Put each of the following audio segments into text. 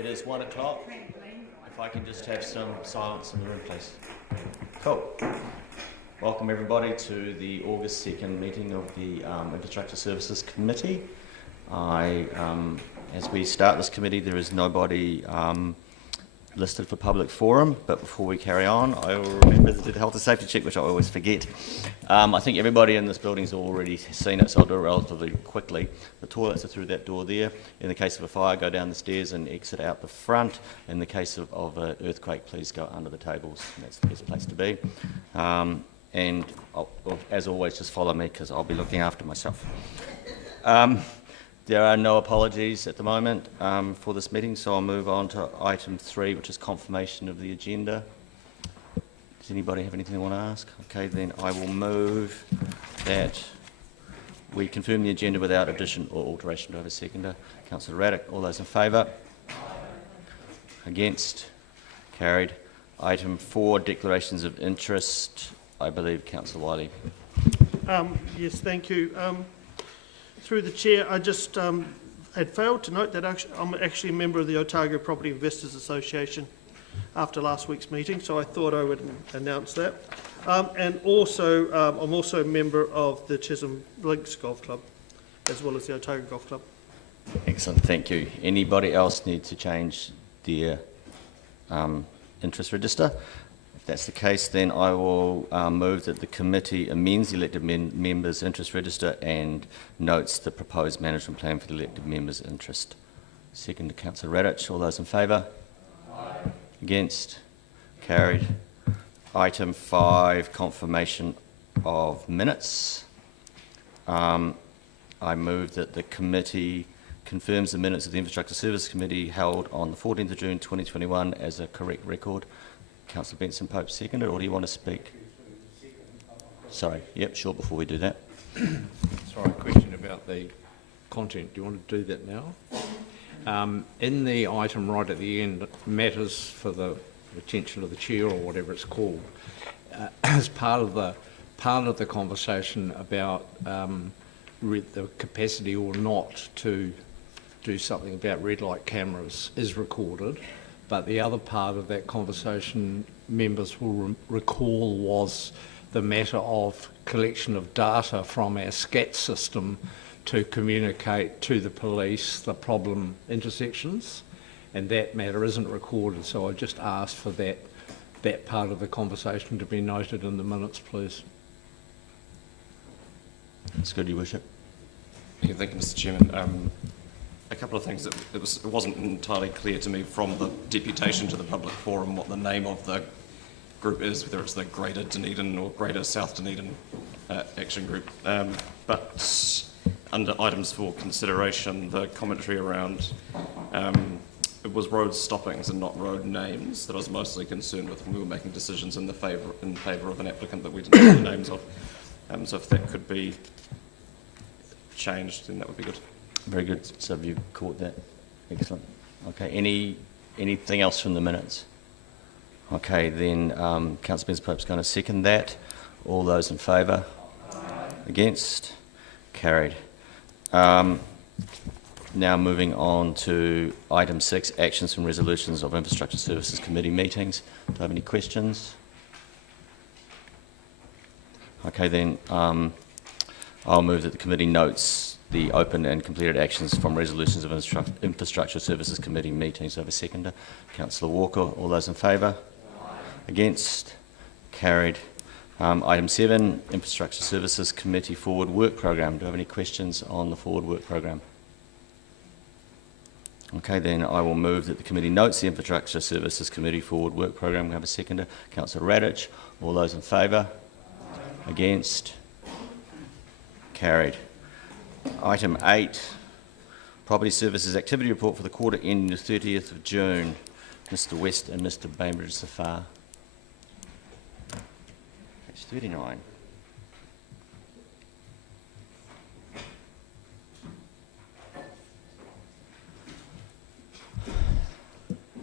It is 1 o'clock. If I can just have some silence in the room, please. Cool. Welcome everybody to the August 2nd meeting of the Infrastructure Services Committee. As we start this committee, there is nobody listed for public forum, but before we carry on, I will remember to do the health and safety check, which I always forget. I think everybody in this building has already seen it, so I'll do it relatively quickly. The toilets are through that door there. In the case of a fire, go down the stairs and exit out the front. In the case of an earthquake, please go under the tables. That's the best place to be. And as always, just follow me because I'll be looking after myself. There are no apologies at the moment for this meeting, so I'll move on to item 3, which is confirmation of the agenda. Does anybody have anything they want to ask? Okay, then I will move that we confirm the agenda without addition or alteration. Do I have a seconder? Councillor Raddick. All those in favour? Against? Carried. Item 4, declarations of interest. I believe Councillor Wiley. Yes, thank you. Through the chair, I just had failed to note that I'm actually a member of the Otago Property Investors Association after last week's meeting, so I thought I would announce that. And also, I'm also a member of the Chisholm Links Golf Club, as well as the Otago Golf Club. Excellent, thank you. Anybody else need to change their interest register? If that's the case, then I will move that the committee amends the elected members' interest register and notes the proposed management plan for the elected members' interest. Second to Councillor Raddick. All those in favour? Aye. Against? Carried. Item 5, confirmation of minutes. I move that the committee confirms the minutes of the Infrastructure Services Committee held on the 14th of June 2021 as a correct record. Councillor Benson Pope seconded, or do you want to speak? Sorry, yep, sure, before we do that. Sorry, question about the content. Do you want to do that now? In the item right at the end, matters for the attention of the chair or whatever it's called, as part of the conversation about the capacity or not to do something about red light cameras is recorded. But the other part of that conversation members will recall was the matter of collection of data from our SCAT system to communicate to the police the problem intersections, and that matter isn't recorded, so I just asked for that part of the conversation to be noted in the minutes, please. That's good, Your Worship. Yeah, thank you, Mr. Chairman. A couple of things. It wasn't entirely clear to me from the deputation to the public forum what the name of the group is, whether it's the Greater Dunedin or Greater South Dunedin Action Group. But under items for consideration, the commentary around it was road stoppings and not road names that I was mostly concerned with when we were making decisions in favour of an applicant that we didn't know the names of. So if that could be changed, then that would be good. Very good. So have you caught that? Excellent. Okay. Anything else from the minutes? Okay. Then Councillor Benson Pope's going to second that. All those in favour? Against? Carried. Now moving on to item 6, actions and resolutions of Infrastructure Services Committee meetings. Do I have any questions? Okay. Then I'll move that the committee notes the open and completed actions from resolutions of Infrastructure Services Committee meetings. Over seconder. Councillor Walker. All those in favour? Against? Carried. Item 7, Infrastructure Services Committee Forward Work Programme. Do I have any questions on the Forward Work Programme? Okay, then I will move that the committee notes the Infrastructure Services Committee Forward Work Programme. We have a seconder. Councillor Raddick. All those in favour? Against? Carried. Item 8, Property Services Activity Report for the quarter ending the 30th of June. Mr. West and Mr. Bainbridge so far. Page 39.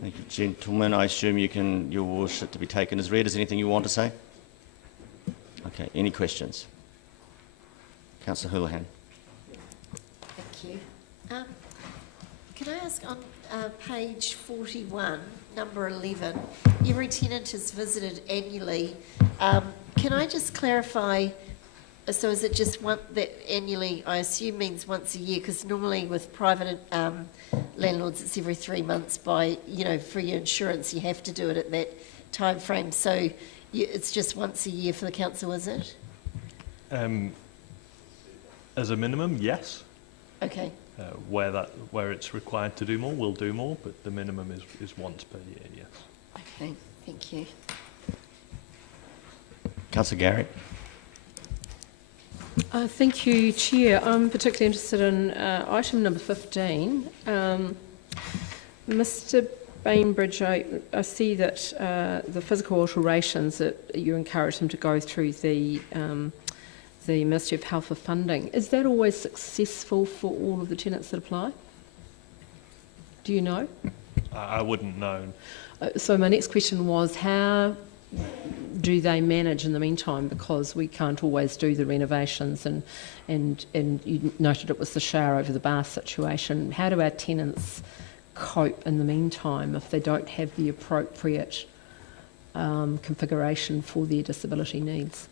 Thank you, gentlemen. I assume your worship to be taken as read. Is there anything you want to say? Okay, any questions? Councillor Houlihan. Thank you. Can I ask on page 41, number 11, every tenant is visited annually. Can I just clarify, so is it just that annually, I assume means once a year, because normally with private landlords it's every 3 months by, for your insurance you have to do it at that time frame. So it's just once a year for the council, is it? As a minimum, yes. Okay. Where it's required to do more, we'll do more, but the minimum is once per year, yes. Okay, thank you. Councillor Garrett. Thank you, Chair. I'm particularly interested in item number 15. Mr Bainbridge, I see that the physical alterations that you encourage them to go through the Ministry of Health for funding. Is that always successful for all of the tenants that apply? Do you know? I wouldn't know. So my next question was, how do they manage in the meantime? Because we can't always do the renovations, and you noted it was the shower over the bath situation. How do our tenants cope in the meantime if they don't have the appropriate configuration for their disability needs?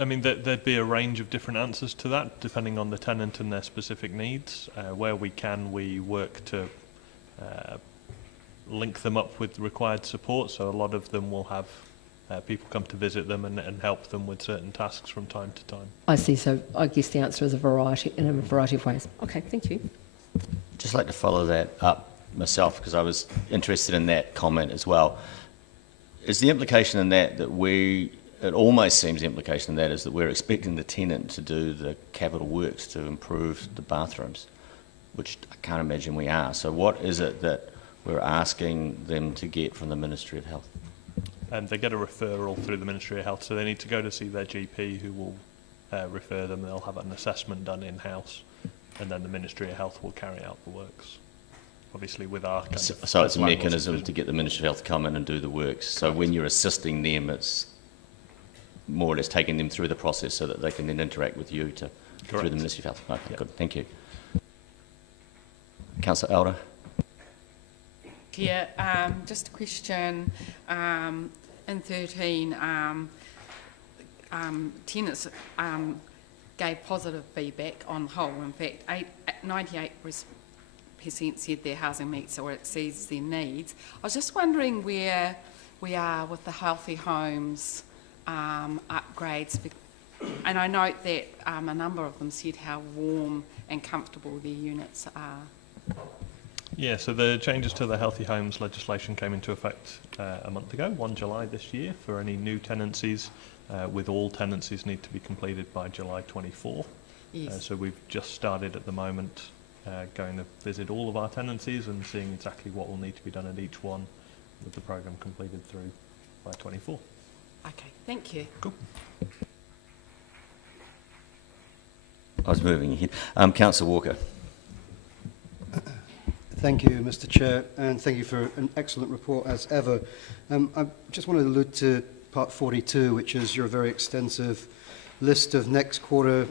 I mean, there'd be a range of different answers to that, depending on the tenant and their specific needs. Where we can, we work to link them up with required support, so a lot of them will have people come to visit them and help them with certain tasks from time to time. I see, so I guess the answer is in a variety of ways. Okay, thank you. Just like to follow that up myself, because I was interested in that comment as well. Is the implication in that it almost seems the implication in that is that we're expecting the tenant to do the capital works to improve the bathrooms, which I can't imagine we are. So what is it that we're asking them to get from the Ministry of Health? They get a referral through the Ministry of Health, so they need to go to see their GP, who will refer them. They'll have an assessment done in-house, and then the Ministry of Health will carry out the works. Obviously with our So it's a mechanism to get the Ministry of Health to come in and do the works. So when you're assisting them, it's more or less taking them through the process so that they can then interact with you through the Ministry of Health. Okay, Yep. Good, thank you. Councillor Elder. Yeah, just a question. In 13, tenants gave positive feedback on the whole. In fact, 98% said their housing meets or exceeds their needs. I was just wondering where we are with the healthy homes upgrades, and I note that a number of them said how warm and comfortable their units are. Yeah, so the changes to the Healthy Homes legislation came into effect a month ago, 1 July this year, for any new tenancies, with all tenancies need to be completed by July 24. Yes. So we've just started at the moment going to visit all of our tenancies and seeing exactly what will need to be done at each one, with the programme completed through by 24. Okay, thank you. Cool. I was moving ahead. Councillor Walker. Thank you, Mr. Chair, and thank you for an excellent report as ever. I just wanted to allude to part 42, which is your very extensive list of next quarter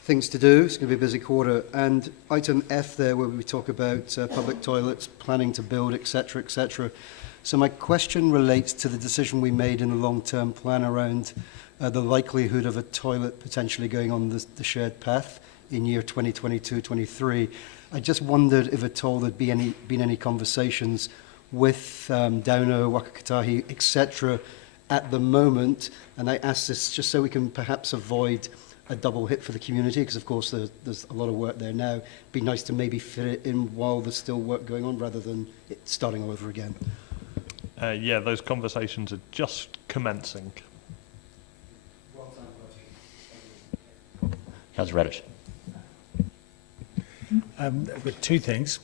things to do. It's going to be a busy quarter. And item F there, where we talk about public toilets, planning to build, etc., etc. So my question relates to the decision we made in the long-term plan around the likelihood of a toilet potentially going on the shared path in year 2022-23. I just wondered if at all there'd been any conversations with Downer, Wakakatahi, etc. at the moment, and I ask this just so we can perhaps avoid a double hit for the community, because of course there's a lot of work there now. It'd be nice to maybe fit it in while there's still work going on rather than it starting all over again. Yeah, those conversations are just commencing. Councillor Radish. With two things.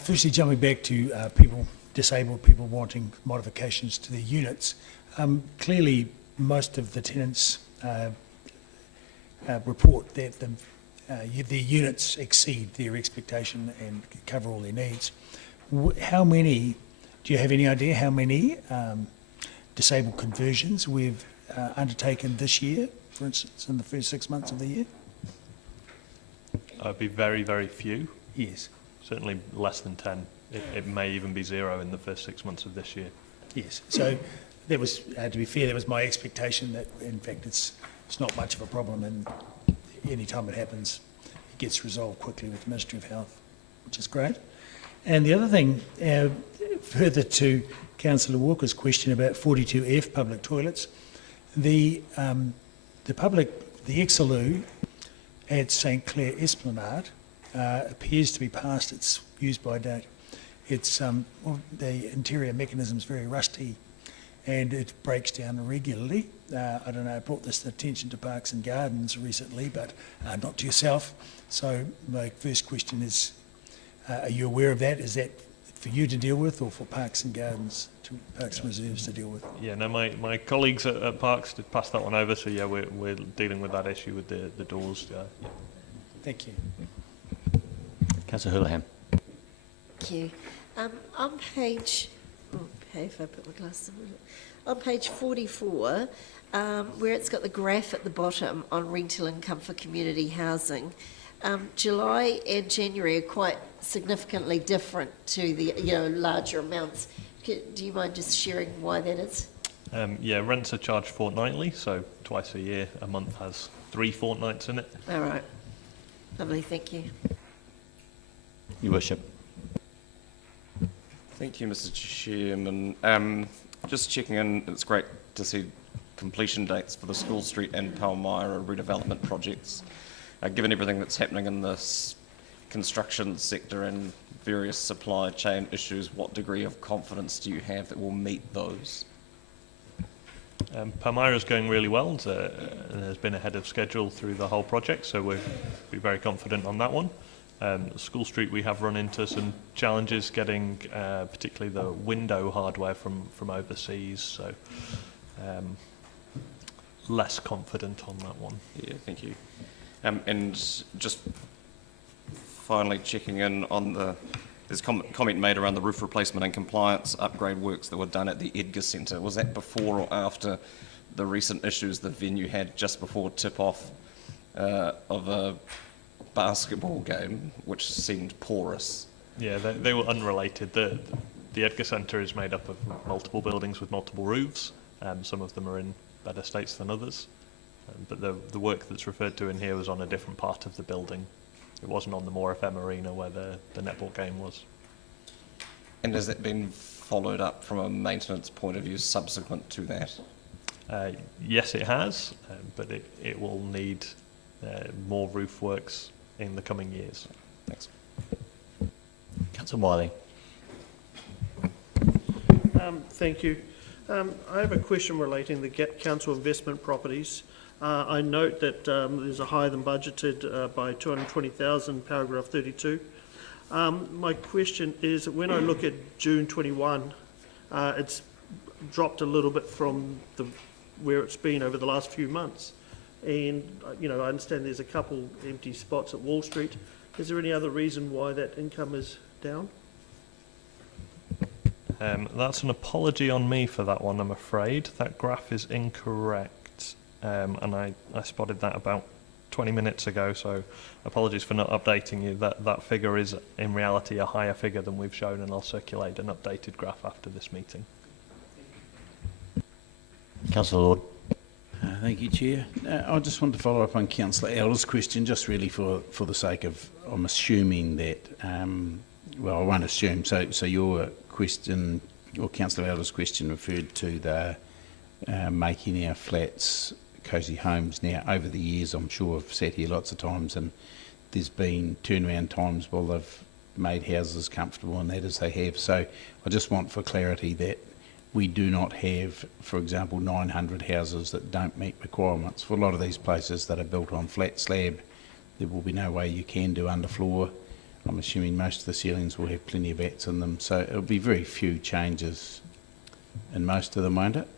Firstly, jumping back to disabled people wanting modifications to their units. Clearly, most of the tenants report that their units exceed their expectation and cover all their needs. How many, do you have any idea how many disabled conversions we've undertaken this year? for instance, in the first 6 months of the year? It'd be very, very few, Yes, certainly less than 10. It may even be 0 in the first 6 months of this year. yes. So that was, to be fair, that was my expectation that, in fact, it's not much of a problem, and any time it happens, it gets resolved quickly with the Ministry of Health, which is great. And the other thing, further to Councillor Walker's question about 42F public toilets, the Exeloo at St Clair Esplanade appears to be past its use-by date. It's the interior mechanism is very rusty, and it breaks down regularly. I don't know, I brought this to attention to Parks and Gardens recently, but not to yourself. So my first question is, are you aware of that? Is that for you to deal with, or for Parks and Gardens, Parks and Reserves to deal with? Yeah, no, my colleagues at Parks did pass that one over, so yeah, we're dealing with that issue with the doors. Yeah. Thank you. Councillor Houlihan. Thank you. On page, if I put my glasses on, page 44, where it's got the graph at the bottom on rental income for community housing, July and January are quite significantly different to the larger amounts. Do you mind just sharing why that is? Yeah, rents are charged fortnightly, so twice a year. A month has 3 fortnights in it. All right. Lovely, thank you. Your Worship. Thank you, Mr. Chairman. Just checking in, it's great to see completion dates for the School Street and Palmyra redevelopment projects. Given everything that's happening in this construction sector and various supply chain issues, what degree of confidence do you have that we'll meet those? Palmyra's going really well and has been ahead of schedule through the whole project, so we're very confident on that one. School Street, we have run into some challenges getting particularly the window hardware from overseas, so less confident on that one. Yeah, thank you. And just finally checking in on there's comment made around the roof replacement and compliance upgrade works that were done at the Edgar Centre. Was that before or after the recent issues the venue had just before tip-off of a basketball game, which seemed porous? Yeah, they were unrelated. The Edgar Centre is made up of multiple buildings with multiple roofs. Some of them are in better states than others. But the work that's referred to in here was on a different part of the building. It wasn't on the More FM Arena where the netball game was. And has that been followed up from a maintenance point of view subsequent to that? Yes, it has, but it will need more roof works in the coming years. Thanks. Councillor Wiley. Thank you. I have a question relating to the council investment properties. I note that there's a higher than budgeted by 220,000, paragraph 32. My question is that when I look at June 21, it's dropped a little bit from where it's been over the last few months. And, I understand there's a couple empty spots at Wall Street. Is there any other reason why that income is down? That's an apology on me for that one, I'm afraid. That graph is incorrect. And I spotted that about 20 minutes ago, so apologies for not updating you. That figure is in reality a higher figure than we've shown, and I'll circulate an updated graph after this meeting. Councillor Lord. Thank you, Chair. I just want to follow up on Councillor Elder's question, just really for the sake of, I'm assuming that, well, I won't assume, so your question, or Councillor Elder's question referred to the making our flats cosy homes. Now, over the years, I'm sure I've sat here lots of times and there's been turnaround times while they've made houses comfortable and that as they have. So I just want for clarity that we do not have, for example, 900 houses that don't meet requirements. For a lot of these places that are built on flat slab, there will be no way you can do underfloor. I'm assuming most of the ceilings will have plenty of vats in them. So it'll be very few changes in most of them, won't it?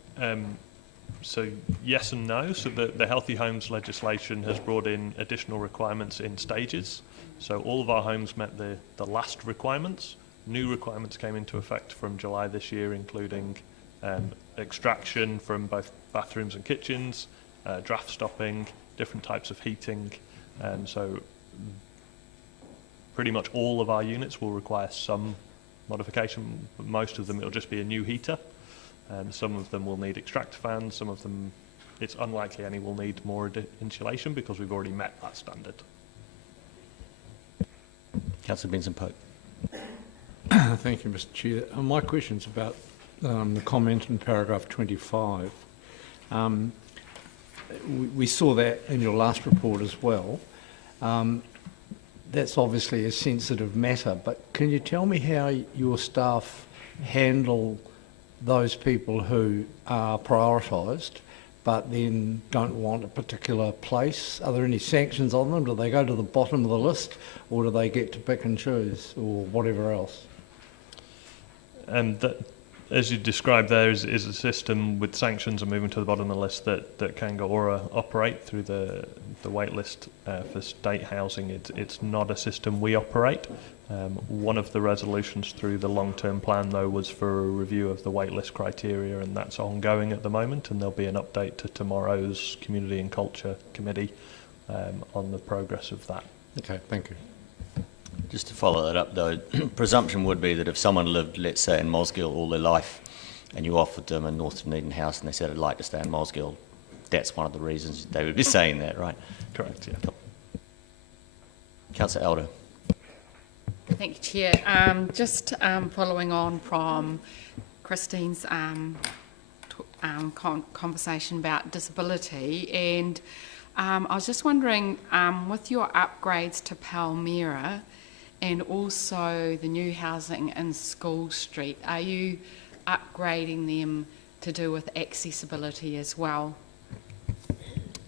So yes and no. So the Healthy Homes legislation has brought in additional requirements in stages. So all of our homes met the last requirements. New requirements came into effect from July this year, including extraction from both bathrooms and kitchens, draft stopping, different types of heating. So pretty much all of our units will require some modification, but most of them it'll just be a new heater. Some of them will need extractor fans, some of them it's unlikely any will need more insulation because we've already met that standard. Councillor Benson-Pope. Thank you, Mr Chair. My question's about the comment in paragraph 25. We saw that in your last report as well. That's obviously a sensitive matter, but can you tell me how your staff handle those people who are prioritised but then don't want a particular place? Are there any sanctions on them? Do they go to the bottom of the list, or do they get to pick and choose, or whatever else? That, as you described there, is a system with sanctions and moving to the bottom of the list that Kangora operate through the wait list for state housing. It's not a system we operate. One of the resolutions through the long-term plan, though, was for a review of the wait list criteria, and that's ongoing at the moment, and there'll be an update to tomorrow's Community and Culture Committee on the progress of that. Okay, thank you. Just to follow that up, though, presumption would be that if someone lived, let's say, in Mosgiel all their life, and you offered them a North Dunedin house and they said, I'd like to stay in Mosgiel, that's one of the reasons they would be saying that, right? Correct, yeah. Cool. Councillor Elder. Thank you, Chair. Just following on from Christine's conversation about disability, and I was just wondering, with your upgrades to Palmyra and also the new housing in School Street, are you upgrading them to do with accessibility as well?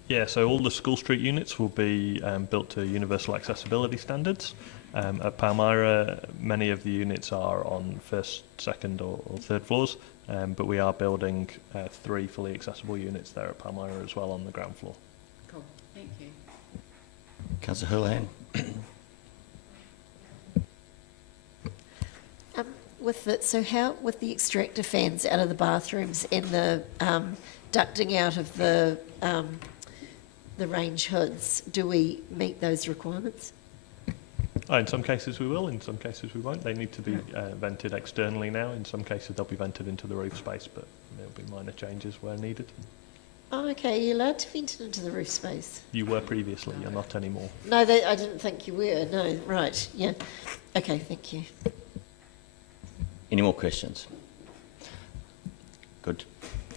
Yeah, so all the School Street units will be built to universal accessibility standards. At Palmyra, many of the units are on first, second or third floors, but we are building 3 fully accessible units there at Palmyra as well on the ground floor. Cool, thank you. Councillor Houlihan. With the extractor fans out of the bathrooms and the ducting out of the range hoods, do we meet those requirements? In some cases we will, in some cases we won't. They need to be vented externally now. In some cases they'll be vented into the roof space, but there'll be minor changes where needed. Oh, okay. You're allowed to vent it into the roof space? You were previously, you're not anymore. No, I didn't think you were. No, right. Yeah. Okay, thank you. Any more questions? Good.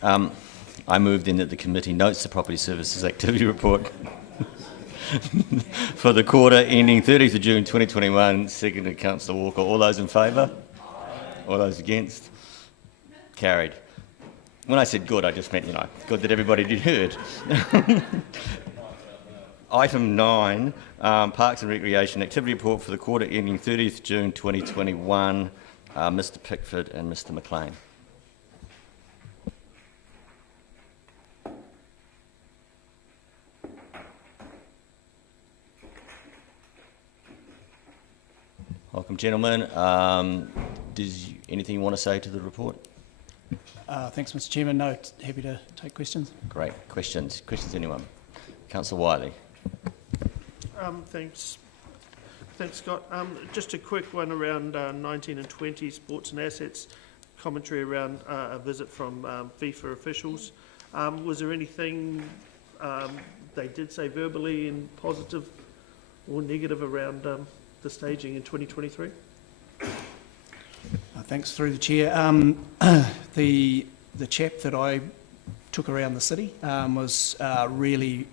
I move then that the committee notes the Property Services Activity Report for the quarter ending 30th of June 2021, seconded Councillor Walker. All those in favour? All those against? Carried. When I said good, I just meant, good that everybody did heard. Item 9, Parks and Recreation Activity Report for the quarter ending 30th June 2021, Mr Pickford and Mr McLean. Welcome, gentlemen. Anything you want to say to the report? Thanks, Mr Chairman. No, happy to take questions. Great. Questions? Questions, anyone? Councillor Wiley. Thanks, Scott. Just a quick one around 19 and 20, sports and assets, commentary around a visit from FIFA officials. Was there anything they did say verbally in positive or negative around the staging in 2023? Thanks, through the chair. The chap that I took around the city was really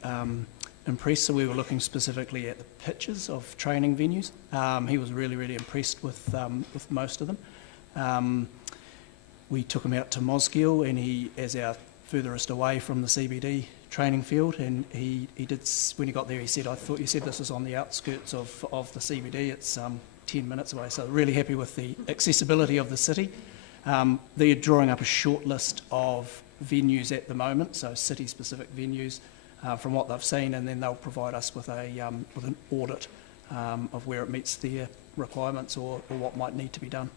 impressed. So we were looking specifically at the pitches of training venues. He was really, really impressed with most of them. We took him out to Mosgiel, and he, as our furthest away from the CBD training field, and he did, when he got there, he said, I thought you said this was on the outskirts of the CBD. It's 10 minutes away. So really happy with the accessibility of the city. They're drawing up a short list of venues at the moment, so city-specific venues from what they've seen, and then they'll provide us with an audit of where it meets their requirements or what might need to be done.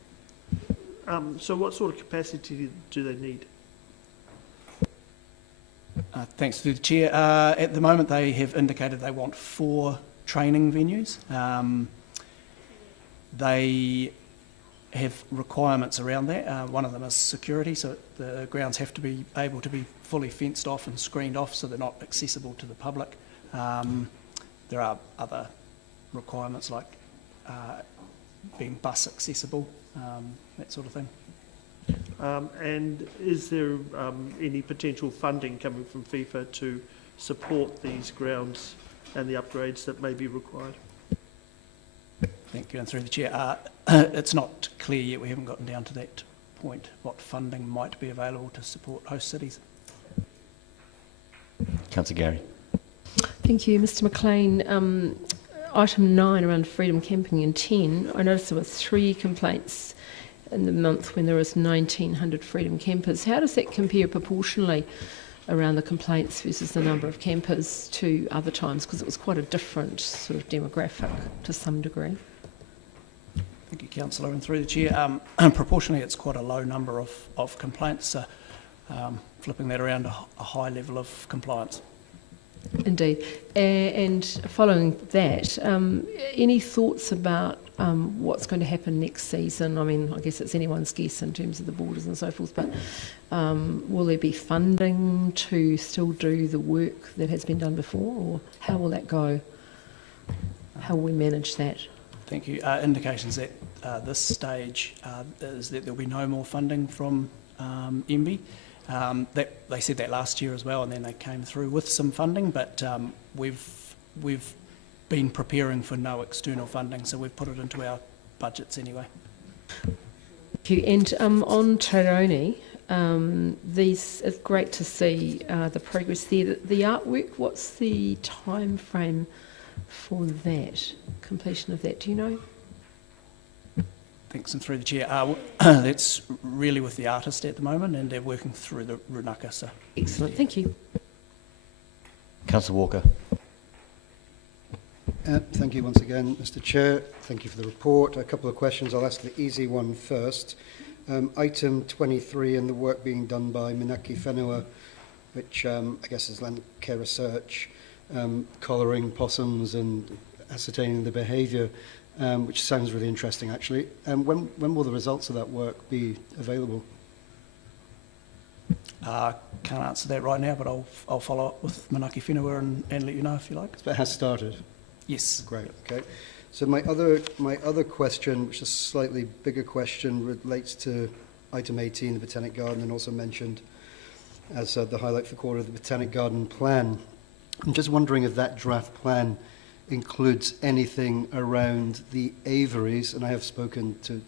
So what sort of capacity do they need? Thanks to the Chair. At the moment, they have indicated they want 4 training venues. They have requirements around that. One of them is security, so the grounds have to be able to be fully fenced off and screened off so they're not accessible to the public. There are other requirements like being bus accessible, that sort of thing. And is there any potential funding coming from FIFA to support these grounds and the upgrades that may be required? Thank you, and through the Chair. It's not clear yet, we haven't gotten down to that point, what funding might be available to support host cities. Councillor Gary. Thank you, Mr McLean. Item 9 around freedom camping in 10, I noticed there were 3 complaints in the month when there was 1,900 freedom campers. How does that compare proportionally around the complaints versus the number of campers to other times? Because it was quite a different sort of demographic to some degree. Thank you, Councillor, and through the Chair. Proportionally, it's quite a low number of complaints, so flipping that around a high level of compliance. Indeed. And following that, any thoughts about what's going to happen next season? I mean, I guess it's anyone's guess in terms of the borders and so forth, but will there be funding to still do the work that has been done before, or how will that go? How will we manage that? Thank you. Indications at this stage is that there'll be no more funding from MB. They said that last year as well, and then they came through with some funding, but we've been preparing for no external funding, so we've put it into our budgets anyway. Thank you. And on Taironi, it's great to see the progress there. The artwork, what's the time frame for that, completion of that, do you know? Thanks, and through the Chair. That's really with the artist at the moment, and they're working through the runaka. So. Excellent, thank you. Councillor Walker. Thank you once again, Mr Chair. Thank you for the report. A couple of questions. I'll ask the easy one first. Item 23 and the work being done by Minaki Whenua, which I guess is land care research, collaring possums and ascertaining the behaviour, which sounds really interesting actually. When will the results of that work be available? Can't answer that right now, but I'll follow up with Minaki Whenua and let you know if you like. So it has started? Yes. Great, okay. So my other question, which is a slightly bigger question, relates to item 18, the Botanic Garden, and also mentioned as the highlight for quarter of the Botanic Garden plan. I'm just wondering if that draft plan includes anything around the aviaries, and I have spoken to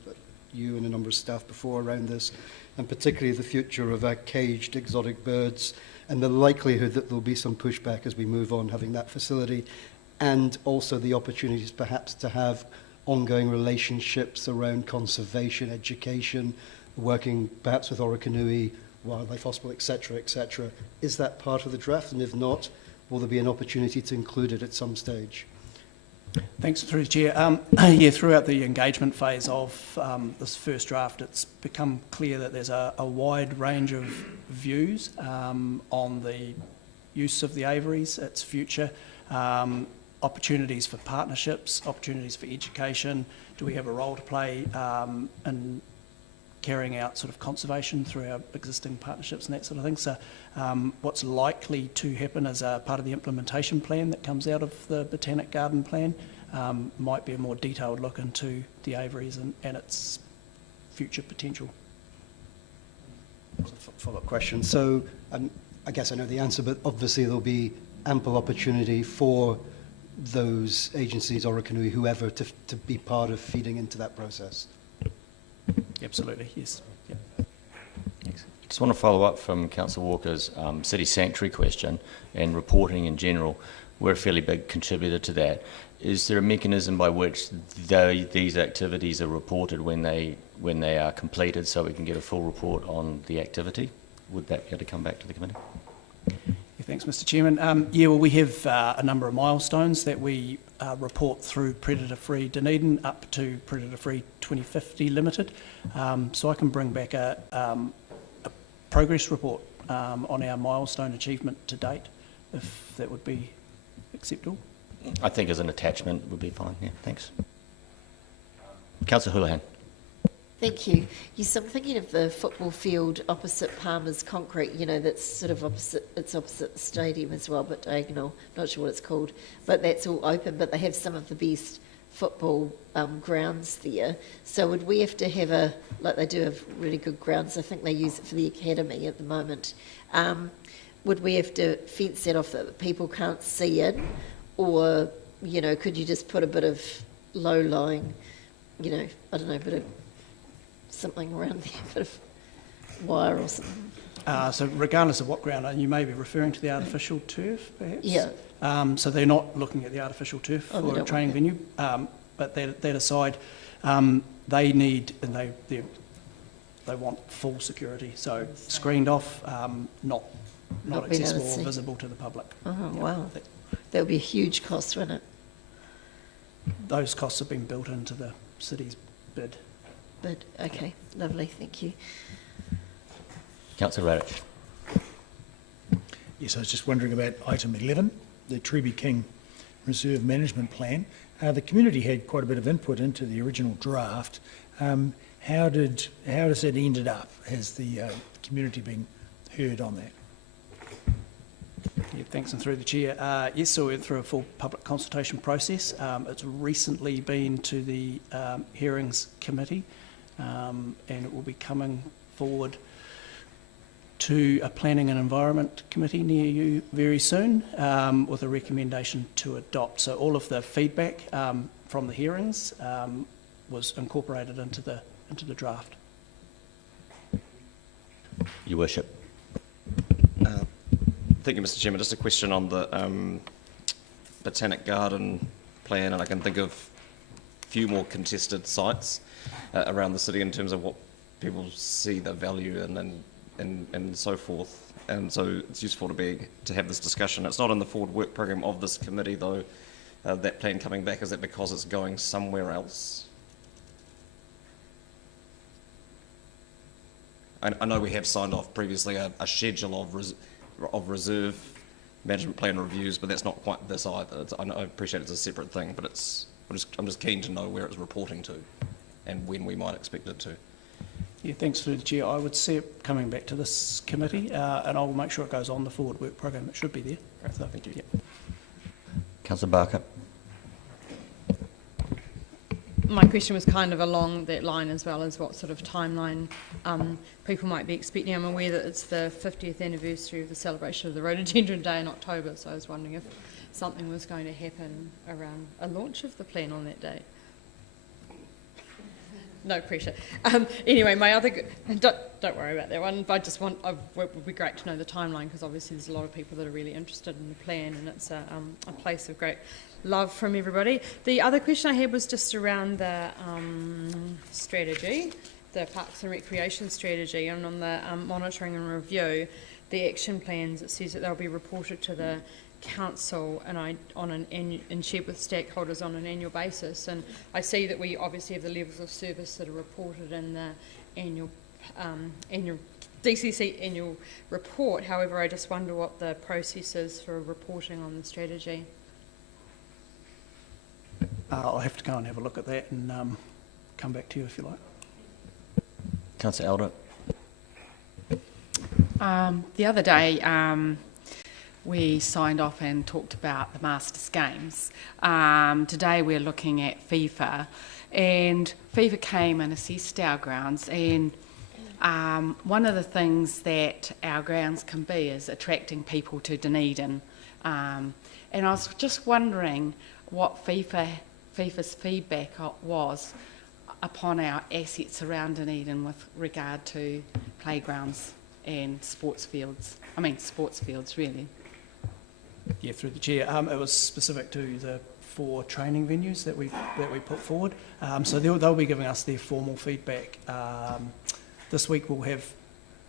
you and a number of staff before around this, and particularly the future of our caged exotic birds and the likelihood that there'll be some pushback as we move on having that facility, and also the opportunities perhaps to have ongoing relationships around conservation, education, working perhaps with Orokonui, Wildlife Hospital, etc., etc. Is that part of the draft? And if not, will there be an opportunity to include it at some stage? Thanks, through the Chair. Yeah, throughout the engagement phase of this first draft, it's become clear that there's a wide range of views on the use of the aviaries, its future, opportunities for partnerships, opportunities for education. Do we have a role to play in carrying out sort of conservation through our existing partnerships and that sort of thing? So what's likely to happen as a part of the implementation plan that comes out of the Botanic Garden plan might be a more detailed look into the aviaries and its future potential. Follow-up question. So I guess I know the answer, but obviously there'll be ample opportunity for those agencies, Orokonui, whoever, to be part of feeding into that process. Absolutely, yes. Yep. Thanks. Just want to follow up from Councillor Walker's city sanctuary question and reporting in general. We're a fairly big contributor to that. Is there a mechanism by which these activities are reported when they are completed, so we can get a full report on the activity? Would that be able to come back to the committee? Yeah, thanks, Mr Chairman. Yeah, well, we have a number of milestones that we report through Predator-Free Dunedin up to Predator-Free 2050 Limited. So I can bring back a progress report on our milestone achievement to date, if that would be acceptable. I think as an attachment would be fine, yeah, thanks. Councillor Houlihan. Thank you. Yes, I'm thinking of the football field opposite Palmer's Concrete, you know, that's sort of opposite, it's opposite the stadium as well, but diagonal, not sure what it's called, but that's all open, but they have some of the best football grounds there. So would we have to have a, like they do have really good grounds, I think they use it for the academy at the moment, would we have to fence that off that people can't see in, or, you know, could you just put a bit of low-lying, you know, I don't know, a bit of something around there, a bit of wire or something? So regardless of what ground, and you may be referring to the artificial turf, perhaps? Yeah. So they're not looking at the artificial turf for a training venue, but that aside, they need, and they want full security, so screened off, not accessible or visible to the public. Oh, wow. That would be a huge cost, wouldn't it? Those costs have been built into the city's bid. But, okay, lovely, thank you. Councillor Radich. Yes, I was just wondering about item 11, the Treeby King Reserve Management Plan. The community had quite a bit of input into the original draft. How does it ended up? Has the community been heard on that? Yeah, thanks, and through the chair. Yes, so we went through a full public consultation process. It's recently been to the hearings committee, and it will be coming forward to a planning and environment committee near you very soon, with a recommendation to adopt. So all of the feedback from the hearings was incorporated into the draft. Your Worship. Thank you, Mr. Chairman. Just a question on the Botanic Garden plan, and I can think of a few more contested sites around the city in terms of what people see the value in and so forth. And so it's useful to have this discussion. It's not in the forward work program of this committee, though. That plan coming back, is that because it's going somewhere else? I know we have signed off previously a schedule of reserve management plan reviews, but that's not quite this either. I appreciate it's a separate thing, but I'm just keen to know where it's reporting to and when we might expect it to. Yeah, thanks through the chair. I would see it coming back to this committee, and I will make sure it goes on the forward work program. It should be there. Great, so, thank you. Yeah. Councillor Barker. My question was kind of along that line, as well as what sort of timeline people might be expecting. I'm aware that it's the 50th anniversary of the celebration of the Rhododendron Day in October, so I was wondering if something was going to happen around a launch of the plan on that day. No pressure. Anyway, my other... Don't worry about that one. I just want... It would be great to know the timeline, because obviously there's a lot of people that are really interested in the plan, and it's a place of great love from everybody. The other question I had was just around the strategy, the Parks and Recreation strategy, and on the monitoring and review, the action plans. It says that they'll be reported to the council and shared with stakeholders on an annual basis. And I see that we obviously have the levels of service that are reported in the annual DCC annual report. However, I just wonder what the process is for reporting on the strategy. I'll have to go and have a look at that and come back to you if you like. Councillor Elder. The other day, we signed off and talked about the Masters Games. Today we're looking at FIFA, and FIFA came and assessed our grounds, and one of the things that our grounds can be is attracting people to Dunedin. And I was just wondering what FIFA's feedback was upon our assets around Dunedin with regard to playgrounds and sports fields. I mean, sports fields, really. Yeah, through the chair. It was specific to the 4 training venues that we put forward. So they'll be giving us their formal feedback. This week we'll have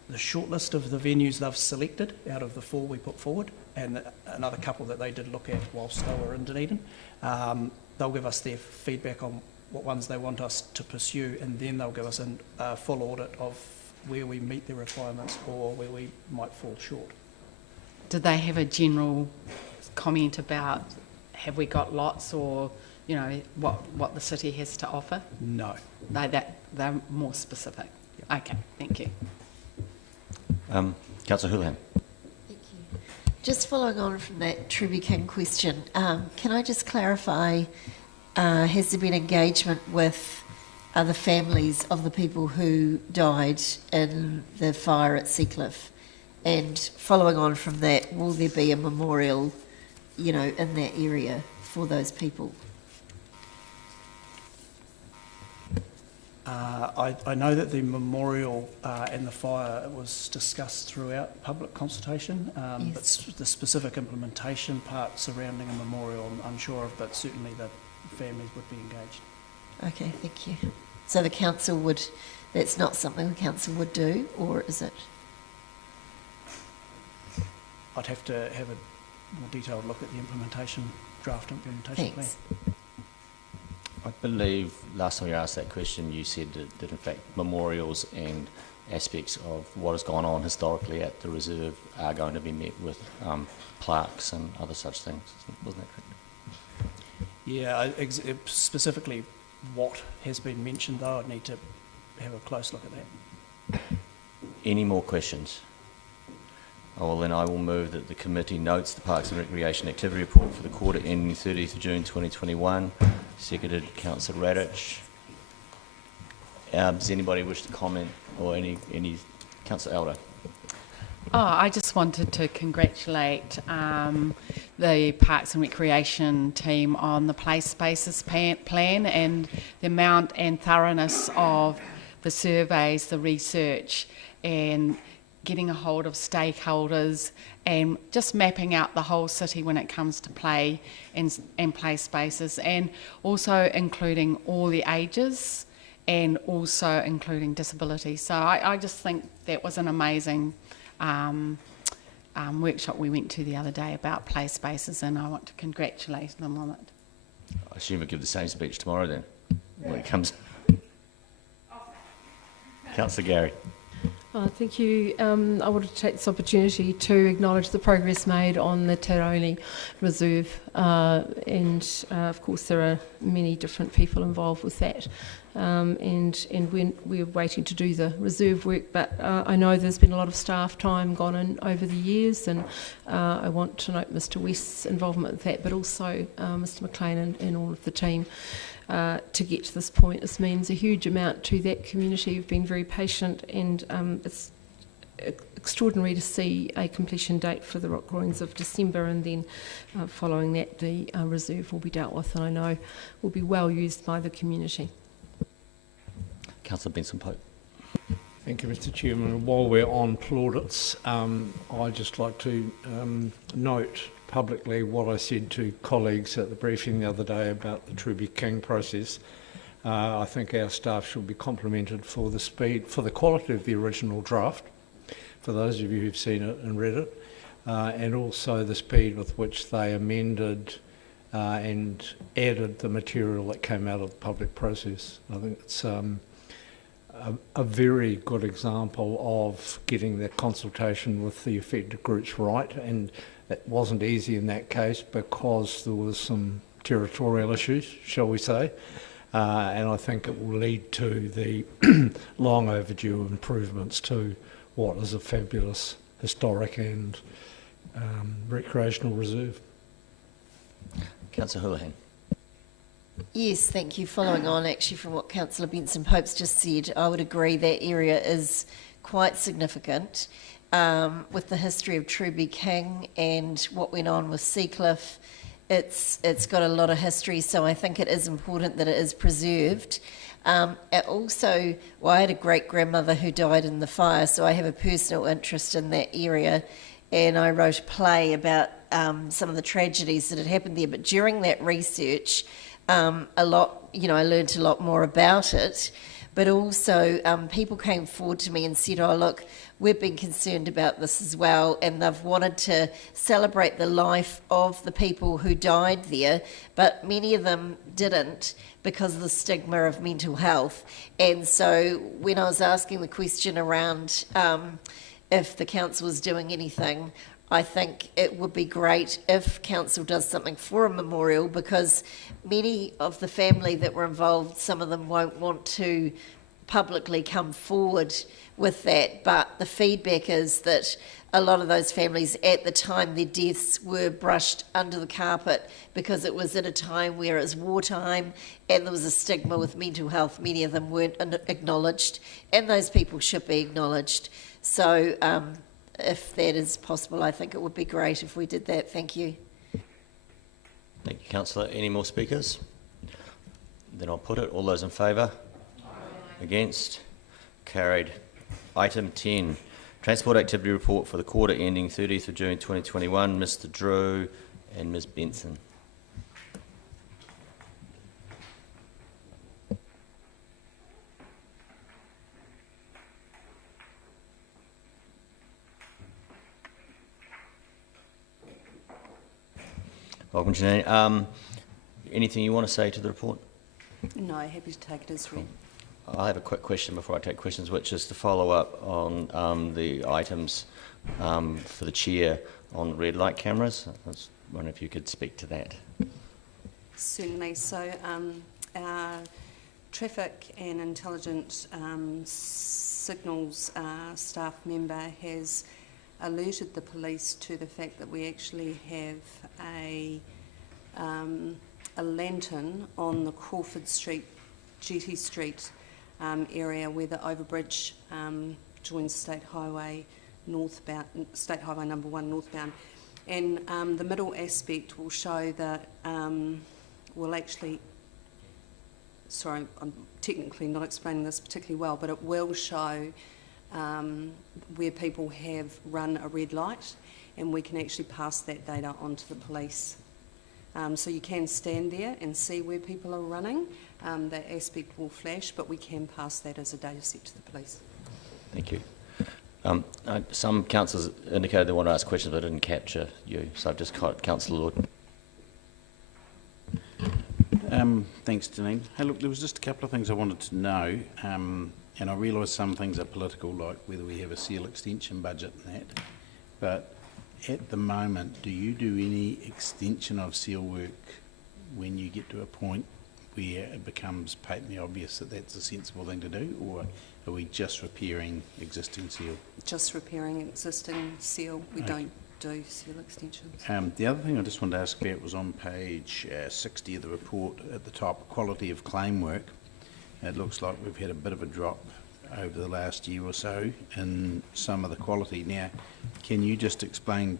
the short list of the venues they've selected out of the 4 we put forward, and another couple that they did look at whilst they were in Dunedin. They'll give us their feedback on what ones they want us to pursue, and then they'll give us a full audit of where we meet the requirements or where we might fall short. Did they have a general comment about have we got lots, or what the city has to offer? No. They're more specific. Okay, thank you. Councillor Houlihan. Thank you. Just following on from that Truby King question, can I just clarify, has there been engagement with other families of the people who died in the fire at Seacliff? And following on from that, will there be a memorial, in that area for those people? I know that the memorial and the fire was discussed throughout public consultation, but the specific implementation part surrounding a memorial I'm unsure of, but certainly the families would be engaged. Okay, thank you. So the council would, that's not something the council would do, or is it? I'd have to have a more detailed look at the draft implementation plan. Thanks. I believe last time you asked that question, you said that in fact memorials and aspects of what has gone on historically at the reserve are going to be met with plaques and other such things. Wasn't that correct? Yeah, specifically what has been mentioned though, I'd need to have a close look at that. Any more questions? Oh, well, then I will move that the committee notes the Parks and Recreation Activity Report for the quarter ending 30th of June 2021. Seconded Councillor Radich. Does anybody wish to comment, or any Councillor Elder? Oh, I just wanted to congratulate the Parks and Recreation team on the play spaces plan and the amount and thoroughness of the surveys, the research, and getting a hold of stakeholders and just mapping out the whole city when it comes to play and play spaces, and also including all the ages and also including disability. So I just think that was an amazing workshop we went to the other day about play spaces, and I want to congratulate them on it. I assume we'll give the same speech tomorrow then, when it comes. Councillor Gary. Thank you. I wanted to take this opportunity to acknowledge the progress made on the Taironi Reserve, and of course there are many different people involved with that, and we're waiting to do the reserve work, but I know there's been a lot of staff time gone in over the years, and I want to note Mr West's involvement with that, but also Mr McLean and all of the team. To get to this point. This means a huge amount to that community. You've been very patient, and it's extraordinary to see a completion date for the Rock Groins of December, and then following that the reserve will be dealt with, and I know will be well used by the community. Councillor Benson-Pope. Thank you, Mr Chairman. While we're on plaudits, I'd just like to note publicly what I said to colleagues at the briefing the other day about the Truby King process. I think our staff should be complimented for the speed, for the quality of the original draft, for those of you who've seen it and read it, and also the speed with which they amended and added the material that came out of the public process. I think it's a very good example of getting the consultation with the affected groups right, and it wasn't easy in that case because there was some territorial issues, shall we say, and I think it will lead to the long overdue improvements to what is a fabulous historic and recreational reserve. Councillor Houlihan. Yes, thank you. Following on actually from what Councillor Benson-Pope's just said, I would agree that area is quite significant. With the history of Truby King and what went on with Seacliff, it's got a lot of history, so I think it is important that it is preserved. It also, well, I had a great-grandmother who died in the fire, so I have a personal interest in that area, and I wrote a play about some of the tragedies that had happened there, but during that research, I learned a lot more about it. but also people came forward to me and said, oh look, we've been concerned about this as well, and they've wanted to celebrate the life of the people who died there, but many of them didn't because of the stigma of mental health. And so when I was asking the question around if the council was doing anything, I think it would be great if council does something for a memorial, because many of the family that were involved, some of them won't want to publicly come forward with that, but the feedback is that a lot of those families at the time their deaths were brushed under the carpet because it was at a time where it was wartime and there was a stigma with mental health. Many of them weren't acknowledged, and those people should be acknowledged. So if that is possible, I think it would be great if we did that. Thank you. Thank you, Councillor. Any more speakers? Then I'll put it. All those in favour? Against? Carried. Item 10, Transport Activity Report for the quarter ending 30th of June 2021. Mr. Drew and Ms. Benson. Welcome, Janine. Anything you want to say to the report? No, happy to take it as read. I have a quick question before I take questions, which is to follow up on the items for the chair on red light cameras. I was wondering if you could speak to that. Certainly. So our traffic and intelligent signals staff member has alerted the police to the fact that we actually have a lantern on the Crawford Street, Jetty Street area where the overbridge joins State Highway northbound, State Highway number 1 northbound, and the middle aspect will show that will actually. Sorry, I'm technically not explaining this particularly well, but it will show where people have run a red light, and we can actually pass that data on to the police. So you can stand there and see where people are running. That aspect will flash, but we can pass that as a data set to the police. Thank you. Some councillors indicated they want to ask questions, but I didn't capture you, so I've just caught Councillor Lord. Thanks, Janine. Hey, look, there was just a couple of things I wanted to know, and I realise some things are political, like whether we have a seal extension budget and that, but at the moment, do you do any extension of seal work when you get to a point where it becomes patently obvious that that's a sensible thing to do, or are we just repairing existing seal? Just repairing existing seal. We don't do seal extensions. The other thing I just wanted to ask about was on page 60 of the report at the top, quality of claim work. It looks like we've had a bit of a drop over the last year or so in some of the quality. Now, can you just explain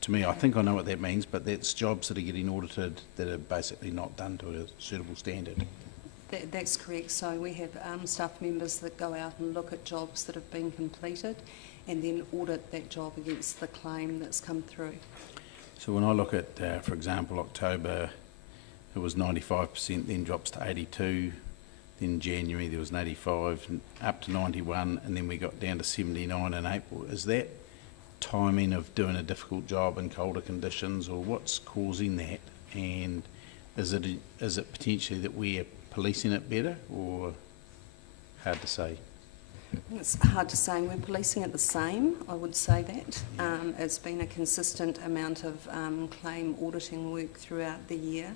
to me, I think I know what that means, but that's jobs that are getting audited that are basically not done to a suitable standard. That's correct. So we have staff members that go out and look at jobs that have been completed and then audit that job against the claim that's come through. So when I look at, for example, October, it was 95%, then drops to 82, then January there was an 85, up to 91, and then we got down to 79 in April. Is that timing of doing a difficult job in colder conditions, or what's causing that? And is it potentially that we're policing it better, or hard to say? It's hard to say. We're policing it the same, I would say that. It's been a consistent amount of claim auditing work throughout the year.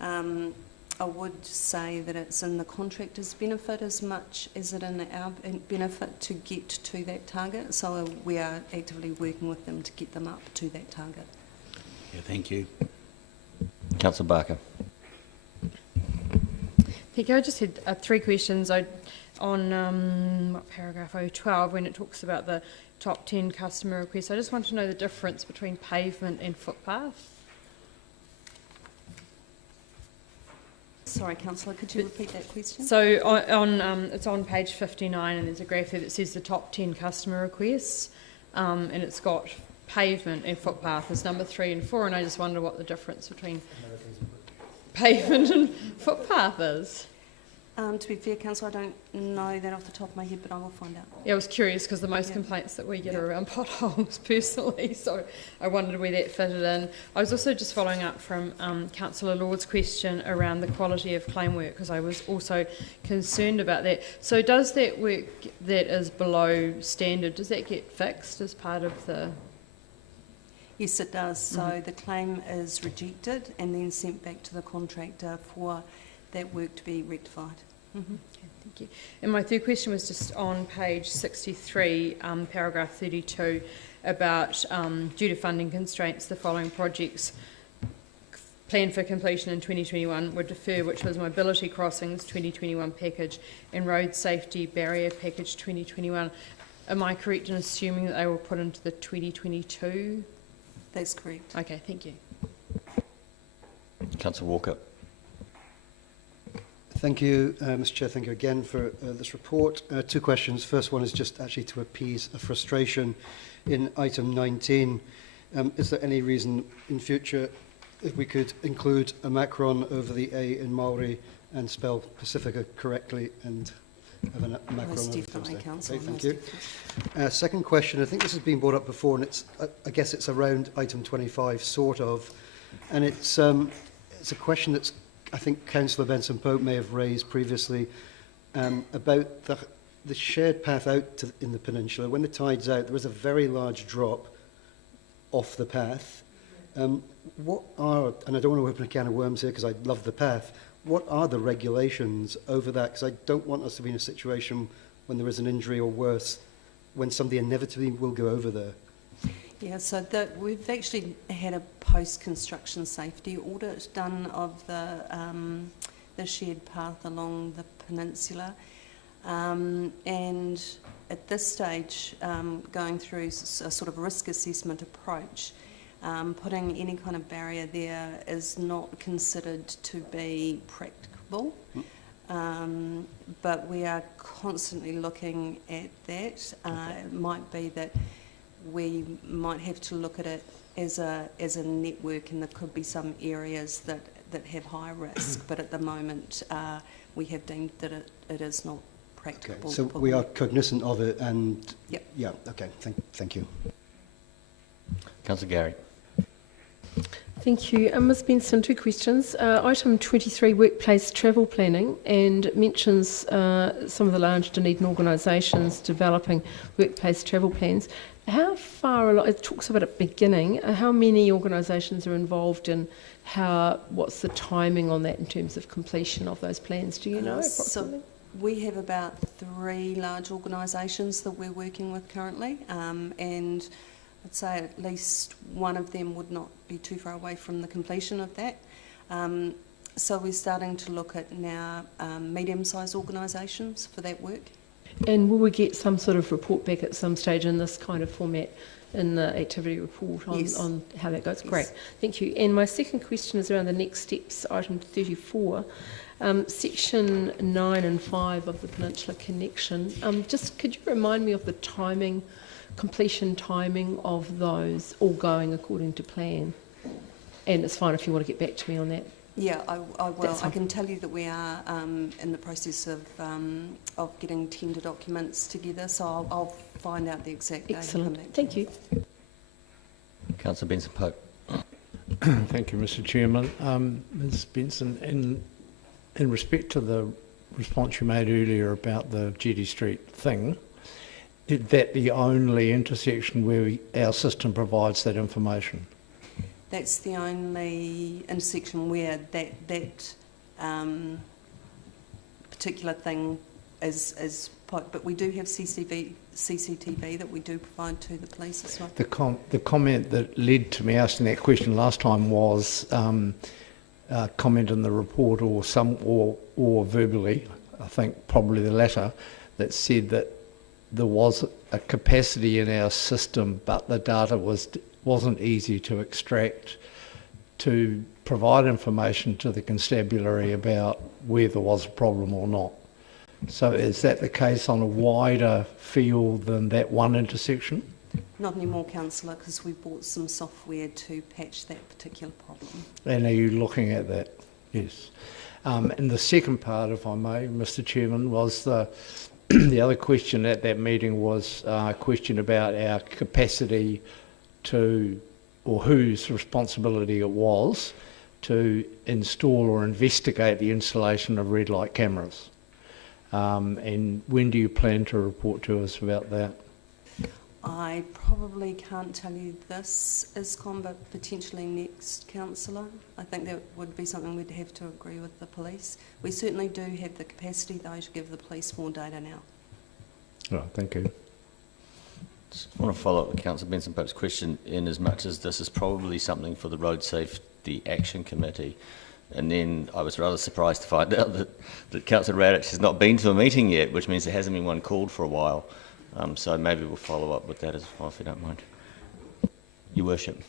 I would say that it's in the contractor's benefit as much as it in our benefit to get to that target. So we are actively working with them to get them up to that target. Yeah, thank you. Councillor Barker. Thank you. I just had 3 questions. On what paragraph 012, when it talks about the top 10 customer requests, I just want to know the difference between pavement and footpath. Sorry, Councillor, could you repeat that question? So it's on page 59, and there's a graph there that says the top 10 customer requests, and it's got pavement and footpath as number 3 and 4, and I just wonder what the difference between pavement and footpath is. To be fair, Councillor, I don't know that off the top of my head, but I will find out. Yeah, I was curious because the most Yeah. complaints that we get Yeah. are around potholes personally, so I wondered where that fitted in. I was also just following up from Councillor Lord's question around the quality of claim work, because I was also concerned about that. So does that work that is below standard, does that get fixed as part of the... Yes, it does. So the claim is rejected and then sent back to the contractor for that work to be rectified. Okay, thank you. And my third question was just on page 63, paragraph 32, about due to funding constraints, the following projects planned for completion in 2021 would defer, which was mobility crossings 2021 package and road safety barrier package 2021. Am I correct in assuming that they were put into the 2022? That's correct. Okay, thank you. Councillor Walker. Thank you, Mr Chair. Thank you again for this report. Two questions. First one is just actually to appease a frustration in item 19. Is there any reason in future if we could include a macron over the A in Maori and spell Pacifica correctly and have a macron Most over the definitely, first A? Councillor. Okay, thank most you. definitely. Second question, I think this has been brought up before, and it's I guess it's around item 25, sort of, and it's a question that's I think Councillor Benson-Pope may have raised previously about the shared path out in the peninsula. When the tide's out, there is a very large drop off the path. What are, and I don't want to open a can of worms here because I love the path, what are the regulations over that? Because I don't want us to be in a situation when there is an injury or worse, when somebody inevitably will go over there. Yeah, so we've actually had a post-construction safety audit done of the shared path along the peninsula. And at this stage, going through a sort of risk assessment approach, putting any kind of barrier there is not considered to be practicable. But we are constantly looking at that. It might be that we might have to look at it as a network, and there could be some areas that have high risk, but at the moment we have deemed that it is not practicable. Okay, so we are cognizant of it, and yep. Yeah, okay, thank you. Councillor Gary. Thank you. Ms Benson, two questions. Item 23, workplace travel planning, and it mentions some of the large Dunedin organisations developing workplace travel plans. How far along, it talks about at the beginning, how many organisations are involved in what's the timing on that in terms of completion of those plans? Do you know approximately? So we have about 3 large organisations that we're working with currently, and I'd say at least one of them would not be too far away from the completion of that. So we're starting to look at now medium-sized organisations for that work. And will we get some sort of report back at some stage in this kind of format in the activity report on, Yes. on how that goes? Yes. Great, thank you. And my second question is around the next steps, item 34. Section 9 and 5 of the Peninsula Connection. Just could you remind me of the timing, completion timing of those all going according to plan? And it's fine if you want to get back to me on that. Yeah, I will. That's I fine. can tell you that we are in the process of getting tender documents together, so I'll find out the exact date. Excellent, thank you. Councillor Benson-Pope. Thank you, Mr. Chairman. Ms. Benson, in respect to the response you made earlier about the Jetty Street thing, is that the only intersection where our system provides that information? That's the only intersection where that particular thing is but we do have CCTV that we do provide to the police as well. The comment that led to me asking that question last time was a comment in the report or verbally, I think probably the latter, that said that there was a capacity in our system, but the data wasn't easy to extract to provide information to the constabulary about whether there was a problem or not. So is that the case on a wider field than that one intersection? Not anymore, Councillor, because we bought some software to patch that particular problem. And are you looking at that? Yes. And the second part, if I may, Mr Chairman, was the other question at that meeting was a question about our capacity to, or whose responsibility it was to install or investigate the installation of red light cameras. And when do you plan to report to us about that? I probably can't tell you this, ISCOM, but potentially next, councillor. I think that would be something we'd have to agree with the police. We certainly do have the capacity, though, to give the police more data now. Right, thank you. Just want to follow up with Councillor Benson-Pope's question, in as much as this is probably something for the Road Safety Action Committee. And then I was rather surprised to find out that Councillor Radich has not been to a meeting yet, which means there hasn't been one called for a while. So maybe we'll follow up with that as well, if you don't mind. Your Worship.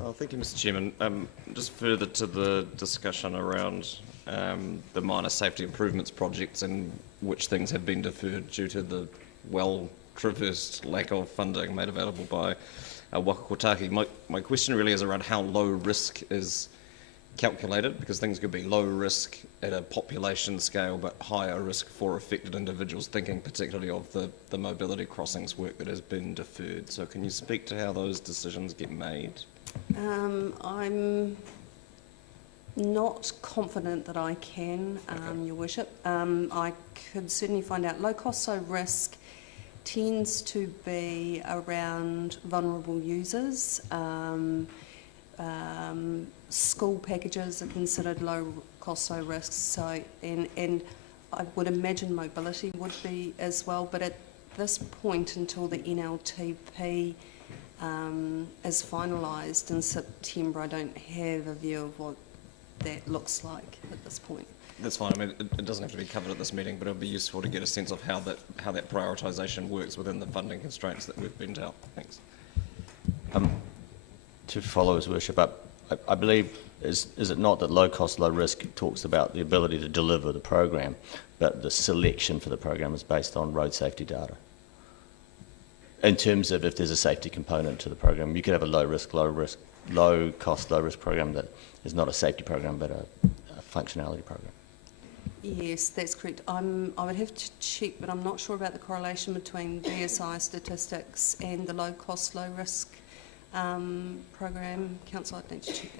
Oh, thank you, Mr Chairman. Just further to the discussion around the minor safety improvements projects and which things have been deferred due to the well-traversed lack of funding made available by Waka Kotahi. My question really is around how low risk is calculated, because things could be low risk at a population scale but higher risk for affected individuals, thinking particularly of the mobility crossings work that has been deferred. So can you speak to how those decisions get made? I'm not confident that I can, Your Worship. I could certainly find out. Low cost, low risk tends to be around vulnerable users. School packages are considered low cost, low risk, so and I would imagine mobility would be as well, but at this point, until the NLTP is finalised in September, I don't have a view of what that looks like at this point. That's fine. I mean, it doesn't have to be covered at this meeting, but it would be useful to get a sense of how that prioritisation works within the funding constraints that we've been dealt. Thanks. To follow His Worship up, I believe, is it not that low cost, low risk talks about the ability to deliver the program, but the selection for the program is based on road safety data? In terms of if there's a safety component to the program, you could have a low cost, low risk program that is not a safety program but a functionality program. Yes, that's correct. I would have to check, but I'm not sure about the correlation between BSI statistics and the low cost, low risk program. Councillor, I'd need to check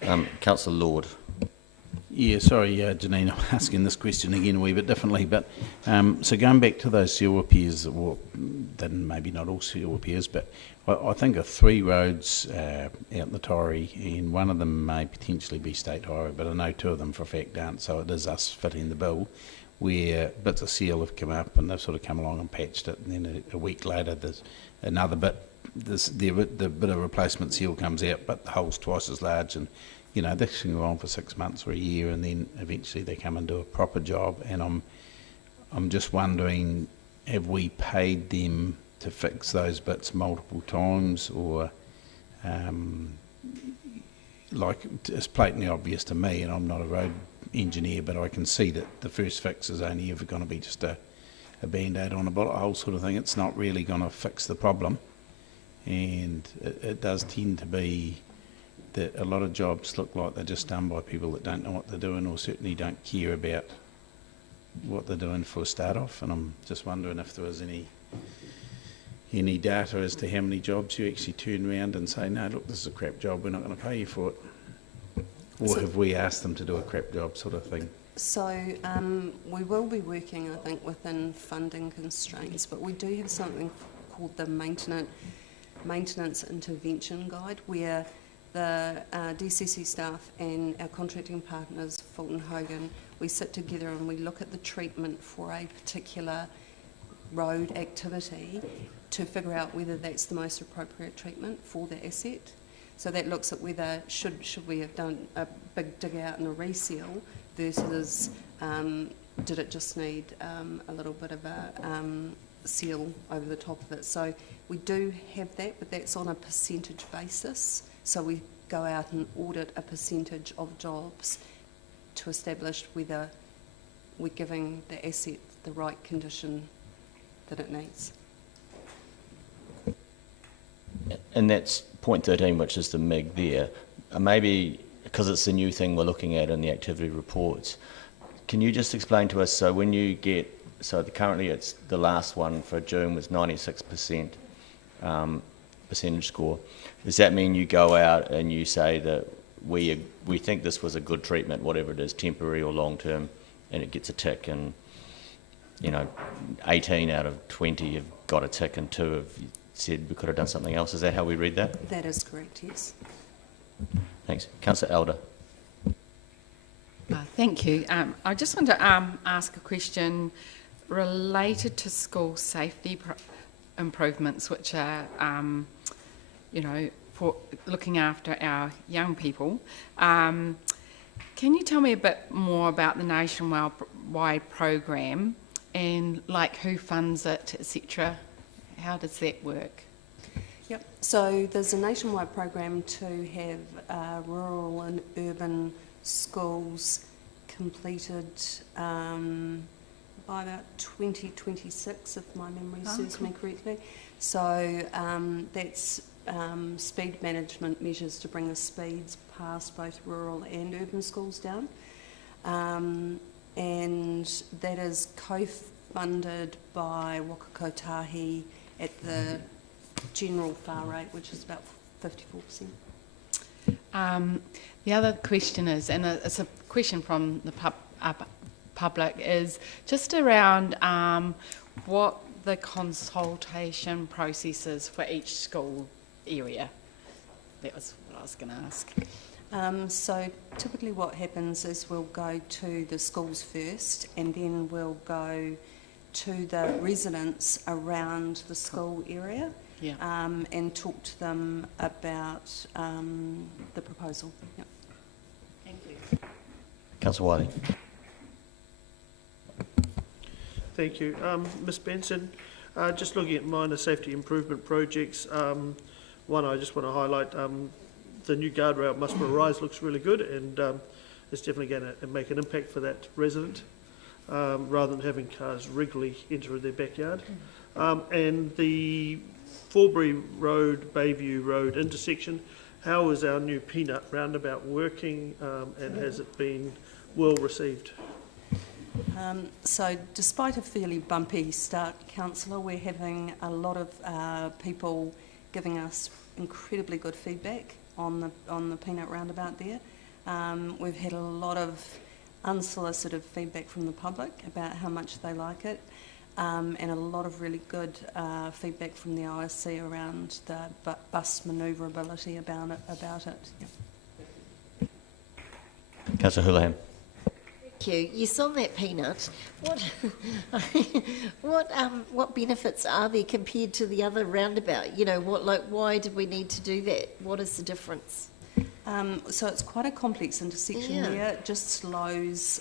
that. Councillor Lord. Yeah, sorry, Janine, I'm asking this question again a wee bit differently, but so going back to those seal repairs, well, then maybe not all seal repairs, but I think of 3 roads out in the Torrey, and one of them may potentially be state highway, but I know 2 of them for a fact aren't, so it is us fitting the bill, where bits of seal have come up and they've sort of come along and patched it, and then a week later there's another bit, the bit of replacement seal comes out, but the hole's twice as large, and you know, this can go on for 6 months or a year, and then eventually they come and do a proper job. And I'm just wondering, have we paid them to fix those bits multiple times, or like it's blatantly obvious to me, and I'm not a road engineer, but I can see that the first fix is only ever going to be just a band-aid on a bullet hole sort of thing. It's not really going to fix the problem, and it does tend to be that a lot of jobs look like they're just done by people that don't know what they're doing, or certainly don't care about what they're doing for a start off. And I'm just wondering if there was any data as to how many jobs you actually turn around and say, no, look, this is a crap job, we're not going to pay you for it. Or so, have we asked them to do a crap job sort of thing? So we will be working, I think, within funding constraints, but we do have something called the Maintenance Intervention Guide, where the DCC staff and our contracting partners, Fulton Hogan, we sit together and we look at the treatment for a particular road activity to figure out whether that's the most appropriate treatment for the asset. So that looks at whether should we have done a big dig out and a reseal versus did it just need a little bit of a seal over the top of it. So we do have that, but that's on a percentage basis. So we go out and audit a percentage of jobs to establish whether we're giving the asset the right condition that it needs. And that's point 13, which is the MIG there. Maybe because it's the new thing we're looking at in the activity reports, can you just explain to us, so when you get, so currently it's the last one for June was 96% percentage score. Does that mean you go out and you say that we think this was a good treatment, whatever it is, temporary or long term, and it gets a tick, and 18 out of 20 have got a tick and 2 have said we could have done something else? Is that how we read that? That is correct, yes. Thanks. Councillor Elder. Thank you. I just want to ask a question related to school safety improvements, which are, for looking after our young people. Can you tell me a bit more about the nationwide program and who funds it, etc.? How does that work? Yep. So there's a nationwide program to have rural and urban schools completed by about 2026, if my memory serves me correctly. So that's speed management measures to bring the speeds past both rural and urban schools down. And that is co-funded by Waka Kotahi at the general far rate, which is about 54%. The other question is, and it's a question from the public, is just around what the consultation process is for each school area. That was what I was going to ask. So typically what happens is we'll go to the schools first, and then we'll go to the residents around the school area. Yeah. And talk to them about the proposal. Yep. Thank you. Councillor Wiley. Thank you. Ms Benson, just looking at minor safety improvement projects, one I just want to highlight, the new guardrail at Muswell Rise looks really good, and it's definitely going to make an impact for that resident, rather than having cars regularly enter their backyard. And the Forbury Road, Bayview Road intersection, how is our new peanut roundabout working, and has it been well received? So despite a fairly bumpy start, Councillor, we're having a lot of people giving us incredibly good feedback on the peanut roundabout there. We've had a lot of unsolicited feedback from the public about how much they like it. And a lot of really good feedback from the OSC around the bus manoeuvrability about it. Yep. Councillor Houlihan. Thank you. Yes, on that peanut, what benefits are there compared to the other roundabout? Why did we need to do that? What is the difference? So it's quite a complex intersection there. It just slows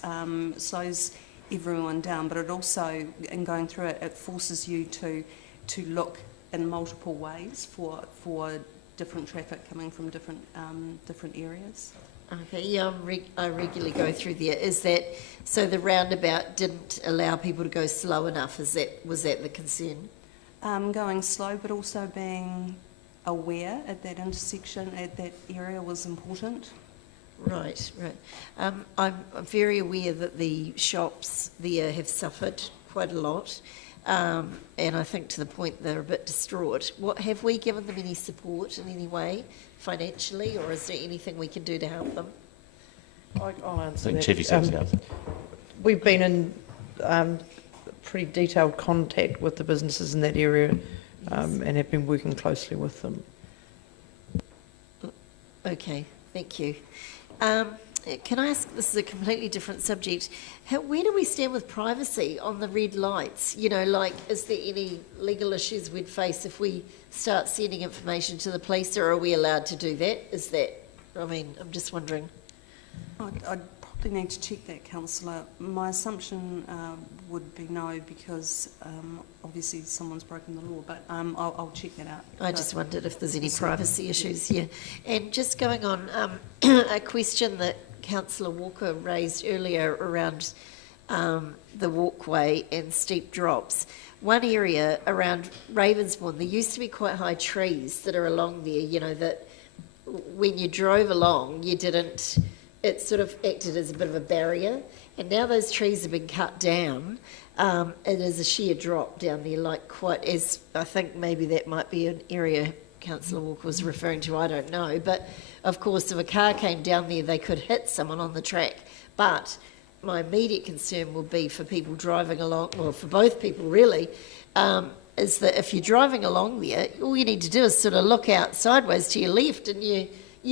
everyone down, but it also, in going through it, it forces you to look in multiple ways for different traffic coming from different areas. Okay, yeah, I regularly go through there. Is that so? The roundabout didn't allow people to go slow enough. Was that the concern? Going slow, but also being aware at that intersection, at that area, was important. Right. I'm very aware that the shops there have suffered quite a lot, and I think to the point they're a bit distraught. Have we given them any support in any way, financially, or is there anything we can do to help them? I'll answer that. Chief Executive. We've been in pretty detailed contact with the businesses in that area, and have been working closely with them. Okay, thank you. Can I ask, this is a completely different subject, where do we stand with privacy on the red lights? Is there any legal issues we'd face if we start sending information to the police, or are we allowed to do that? I'm just wondering. I'd probably need to check that, Councillor. My assumption would be no, because obviously someone's broken the law, but I'll check that out. I just wondered if there's any privacy issues here. And just going on, a question that Councillor Walker raised earlier around the walkway and steep drops. One area around Ravensbourne, there used to be quite high trees that are along there, that when you drove along, you didn't, it sort of acted as a bit of a barrier. And now those trees have been cut down, it is a sheer drop down there, like quite as, I think maybe that might be an area Councillor Walker was referring to, I don't know. But of course, if a car came down there, they could hit someone on the track. But my immediate concern will be for people driving along, well, for both people really, is that if you're driving along there, all you need to do is sort of look out sideways to your left, and you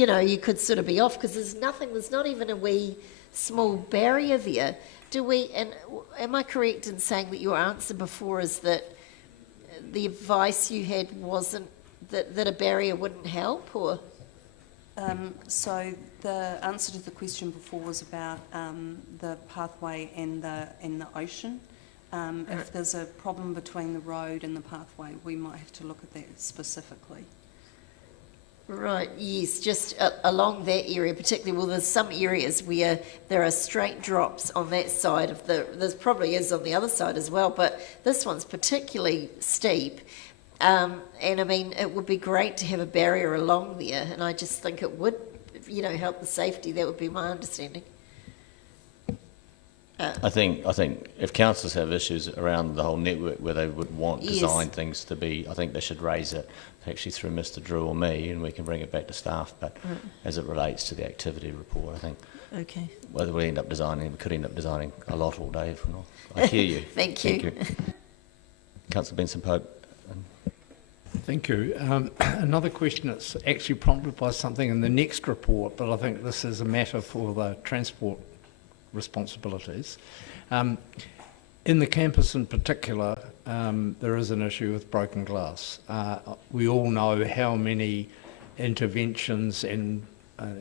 know, you could sort of be off, because there's not even a wee small barrier there. And am I correct in saying that your answer before is that the advice you had wasn't that a barrier wouldn't help, or? So the answer to the question before was about the pathway and the ocean. If there's a problem between the road and the pathway, we might have to look at that specifically. Right, yes, just along that area particularly. Well, there's some areas where there are straight drops on that side of there's probably is on the other side as well, but this one's particularly steep. And I mean, it would be great to have a barrier along there, and I just think it would, you know, help the safety. That would be my understanding. I think if councillors have issues around the whole network where they would want design things to be, I think they should raise it actually through Mr. Drew or me, and we can bring it back to staff. But as it relates to the activity report, I think whether we could end up designing a lot all day if we're not. I hear you. Thank you. Councillor Benson-Pope. Thank you. Another question that's actually prompted by something in the next report, but I think this is a matter for the transport responsibilities. In the campus in particular, there is an issue with broken glass. We all know how many interventions and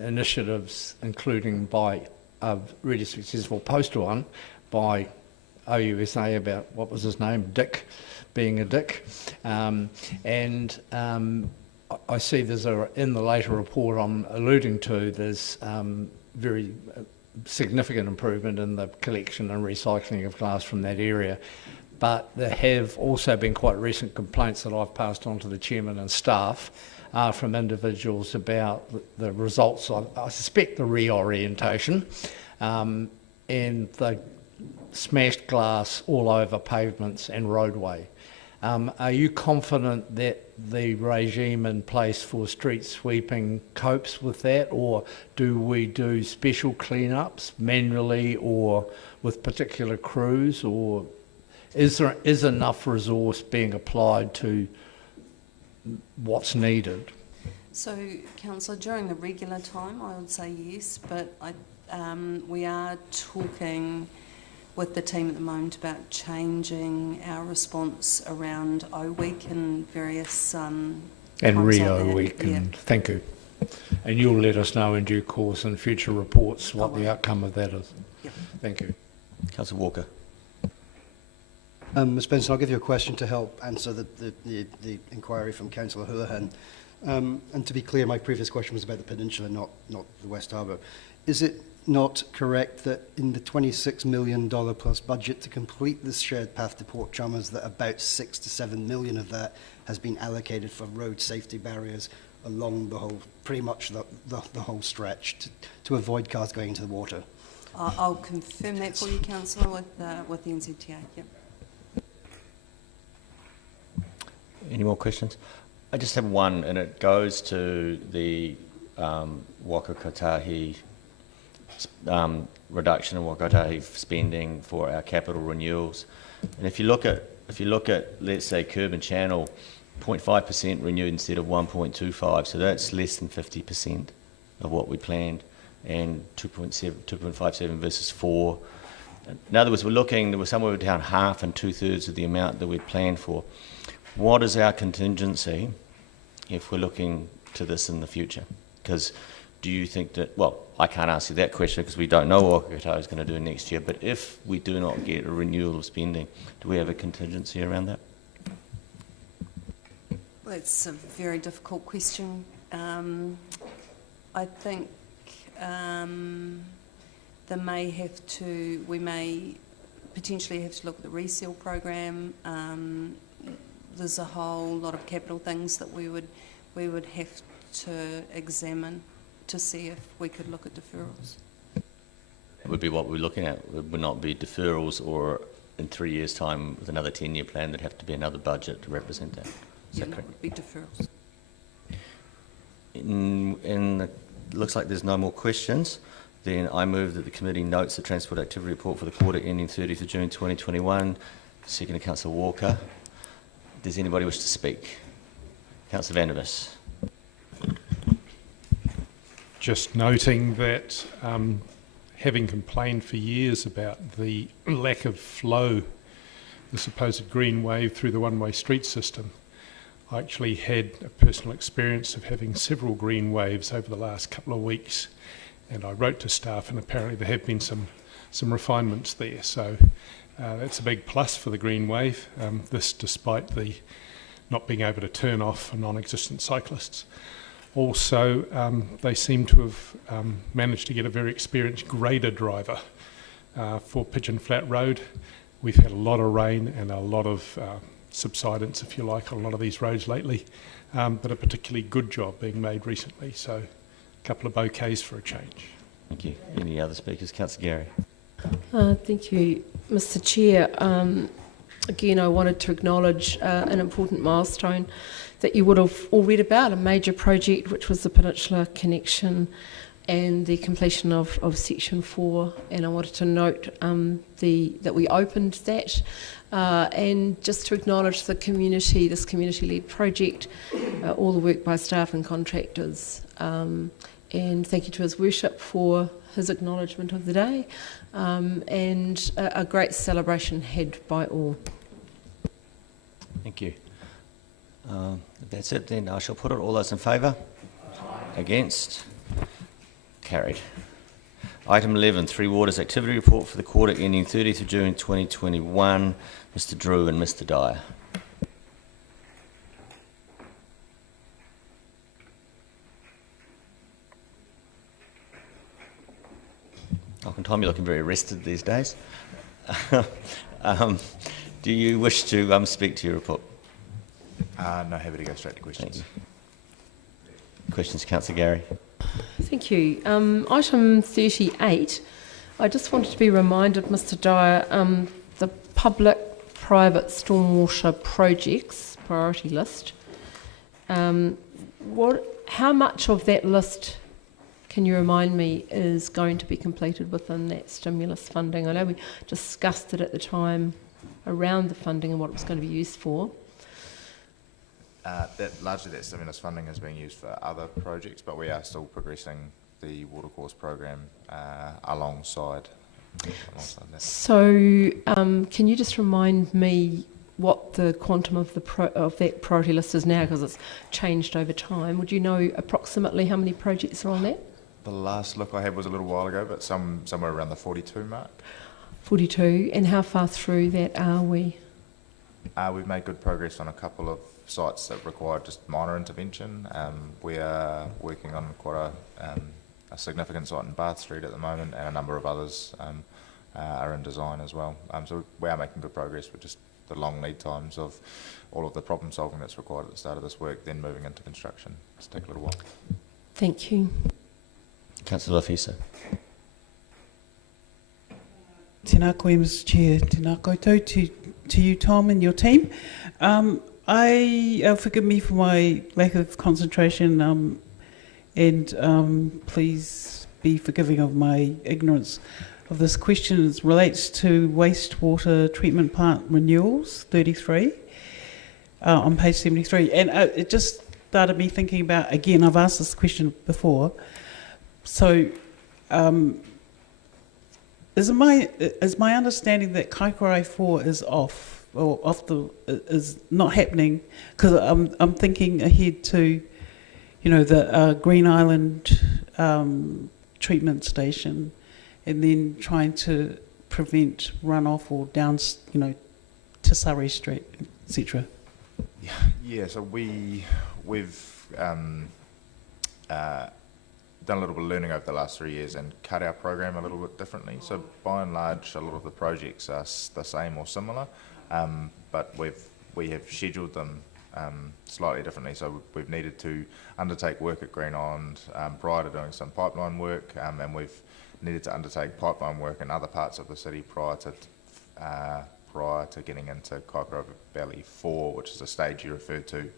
initiatives, including by a really successful poster one by OUSA about, what was his name, Dick, being a dick. I see there's in the later report I'm alluding to, there's very significant improvement in the collection and recycling of glass from that area. But there have also been quite recent complaints that I've passed on to the chairman and staff from individuals about the results of, I suspect, the reorientation and the smashed glass all over pavements and roadway. Are you confident that the regime in place for street sweeping copes with that, or do we do special cleanups manually or with particular crews, or is enough resource being applied to what's needed? So, Councillor, during the regular time, I would say yes, but we are talking with the team at the moment about changing our response around O Week and various and Rio Week. Yeah. And thank you. And you'll let us know in due course in future reports what the outcome of that is. Yep. Thank you. Councillor Walker. Ms Benson, I'll give you a question to help answer the inquiry from Councillor Houlihan. And to be clear, my previous question was about the peninsula, not the West Harbour. Is it not correct that in the $26 million plus budget to complete this shared path to Port Chalmers, that about 6 to 7 million of that has been allocated for road safety barriers along the whole, pretty much the whole stretch, to avoid cars going into the water? I'll confirm that for you, Councillor, with the NZTA. Yep. Any more questions? I just have one, and it goes to the Waka Kotahi reduction in Waka Kotahi spending for our capital renewals. And if you look at, let's say, curb and channel, 0.5% renewed instead of 1.25, so that's less than 50% of what we planned, and 2.57 versus 4. In other words, there was somewhere down half and 2/3 of the amount that we'd planned for. What is our contingency if we're looking to this in the future? Because do you think that, well, I can't answer that question because we don't know what Okata is going to do next year, but if we do not get a renewal of spending, do we have a contingency around that? Well, it's a very difficult question. I think we may potentially have to look at the resale program. There's a whole lot of capital things that we would have to examine to see if we could look at deferrals. It would be what we're looking at. It would not be deferrals, or in 3 years' time with another 10-year plan, there'd have to be another budget to represent that. Is that It correct? would be deferrals. Looks like there's no more questions. Then I move that the committee notes the transport activity report for the quarter ending 30th of June 2021. Second to Councillor Walker. Does anybody wish to speak? Councillor Van der Vis. Just noting that having complained for years about the lack of flow, the supposed green wave through the one-way street system, I actually had a personal experience of having several green waves over the last couple of weeks, and I wrote to staff, and apparently there have been some refinements there. So that's a big plus for the green wave, this despite the not being able to turn off for non-existent cyclists. Also, they seem to have managed to get a very experienced grader driver for Pigeon Flat Road. We've had a lot of rain and a lot of subsidence, if you like, on a lot of these roads lately, but a particularly good job being made recently. So a couple of bouquets for a change. Thank you. Any other speakers? Councillor Gary. Thank you, Mr. Chair. Again, I wanted to acknowledge an important milestone that you would have all read about, a major project, which was the Peninsula Connection and the completion of Section 4. And I wanted to note that we opened that, and just to acknowledge the community, this community-led project, all the work by staff and contractors. And thank you to His Worship for his acknowledgement of the day, and a great celebration had by all. Thank you. If that's it, then I shall put it. All those in favour? Against? Carried. Item 11, Three Waters Activity Report for the quarter ending 30th of June 2021. Mr. Drew and Mr. Dyer. I can time you're looking very rested these days. Do you wish to speak to your report? No, happy to go straight to questions. Questions, Councillor Gary. Thank you. Item 38, I just wanted to be reminded, Mr. Dyer, the public-private stormwater projects priority list. How much of that list, can you remind me, is going to be completed within that stimulus funding? I know we discussed it at the time around the funding and what it was going to be used for. Largely that stimulus funding is being used for other projects, but we are still progressing the watercourse program alongside that. So can you just remind me what the quantum of that priority list is now, because it's changed over time? Would you know approximately how many projects are on that? The last look I had was a little while ago, but somewhere around the 42 mark. 42, and how far through that are we? We've made good progress on a couple of sites that require just minor intervention. We are working on quite a significant site in Bath Street at the moment, and a number of others are in design as well. So we are making good progress with just the long lead times of all of the problem solving that's required at the start of this work, then moving into construction. It's take a little while. Thank you. Councillor Lafisa. Tēnā koe, Mr. Chair. Tēnā koutou to you, Tom, and your team. Forgive me for my lack of concentration, and please be forgiving of my ignorance of this question. It relates to wastewater treatment plant renewals, 33, on page 73. And it just started me thinking about, again, I've asked this question before. So, is my understanding that Kaikorai 4 is off, or is not happening? Because I'm thinking ahead to, the Green Island treatment station, and then trying to prevent runoff or down, to Surrey Street, etc. Yeah. So we've done a little bit of learning over the last 3 years and cut our program a little bit differently. So by and large, a lot of the projects are the same or similar, but we have scheduled them slightly differently. So we've needed to undertake work at Green Island prior to doing some pipeline work, and we've needed to undertake pipeline work in other parts of the city prior to getting into Kaikoura Valley 4, which is a stage you referred to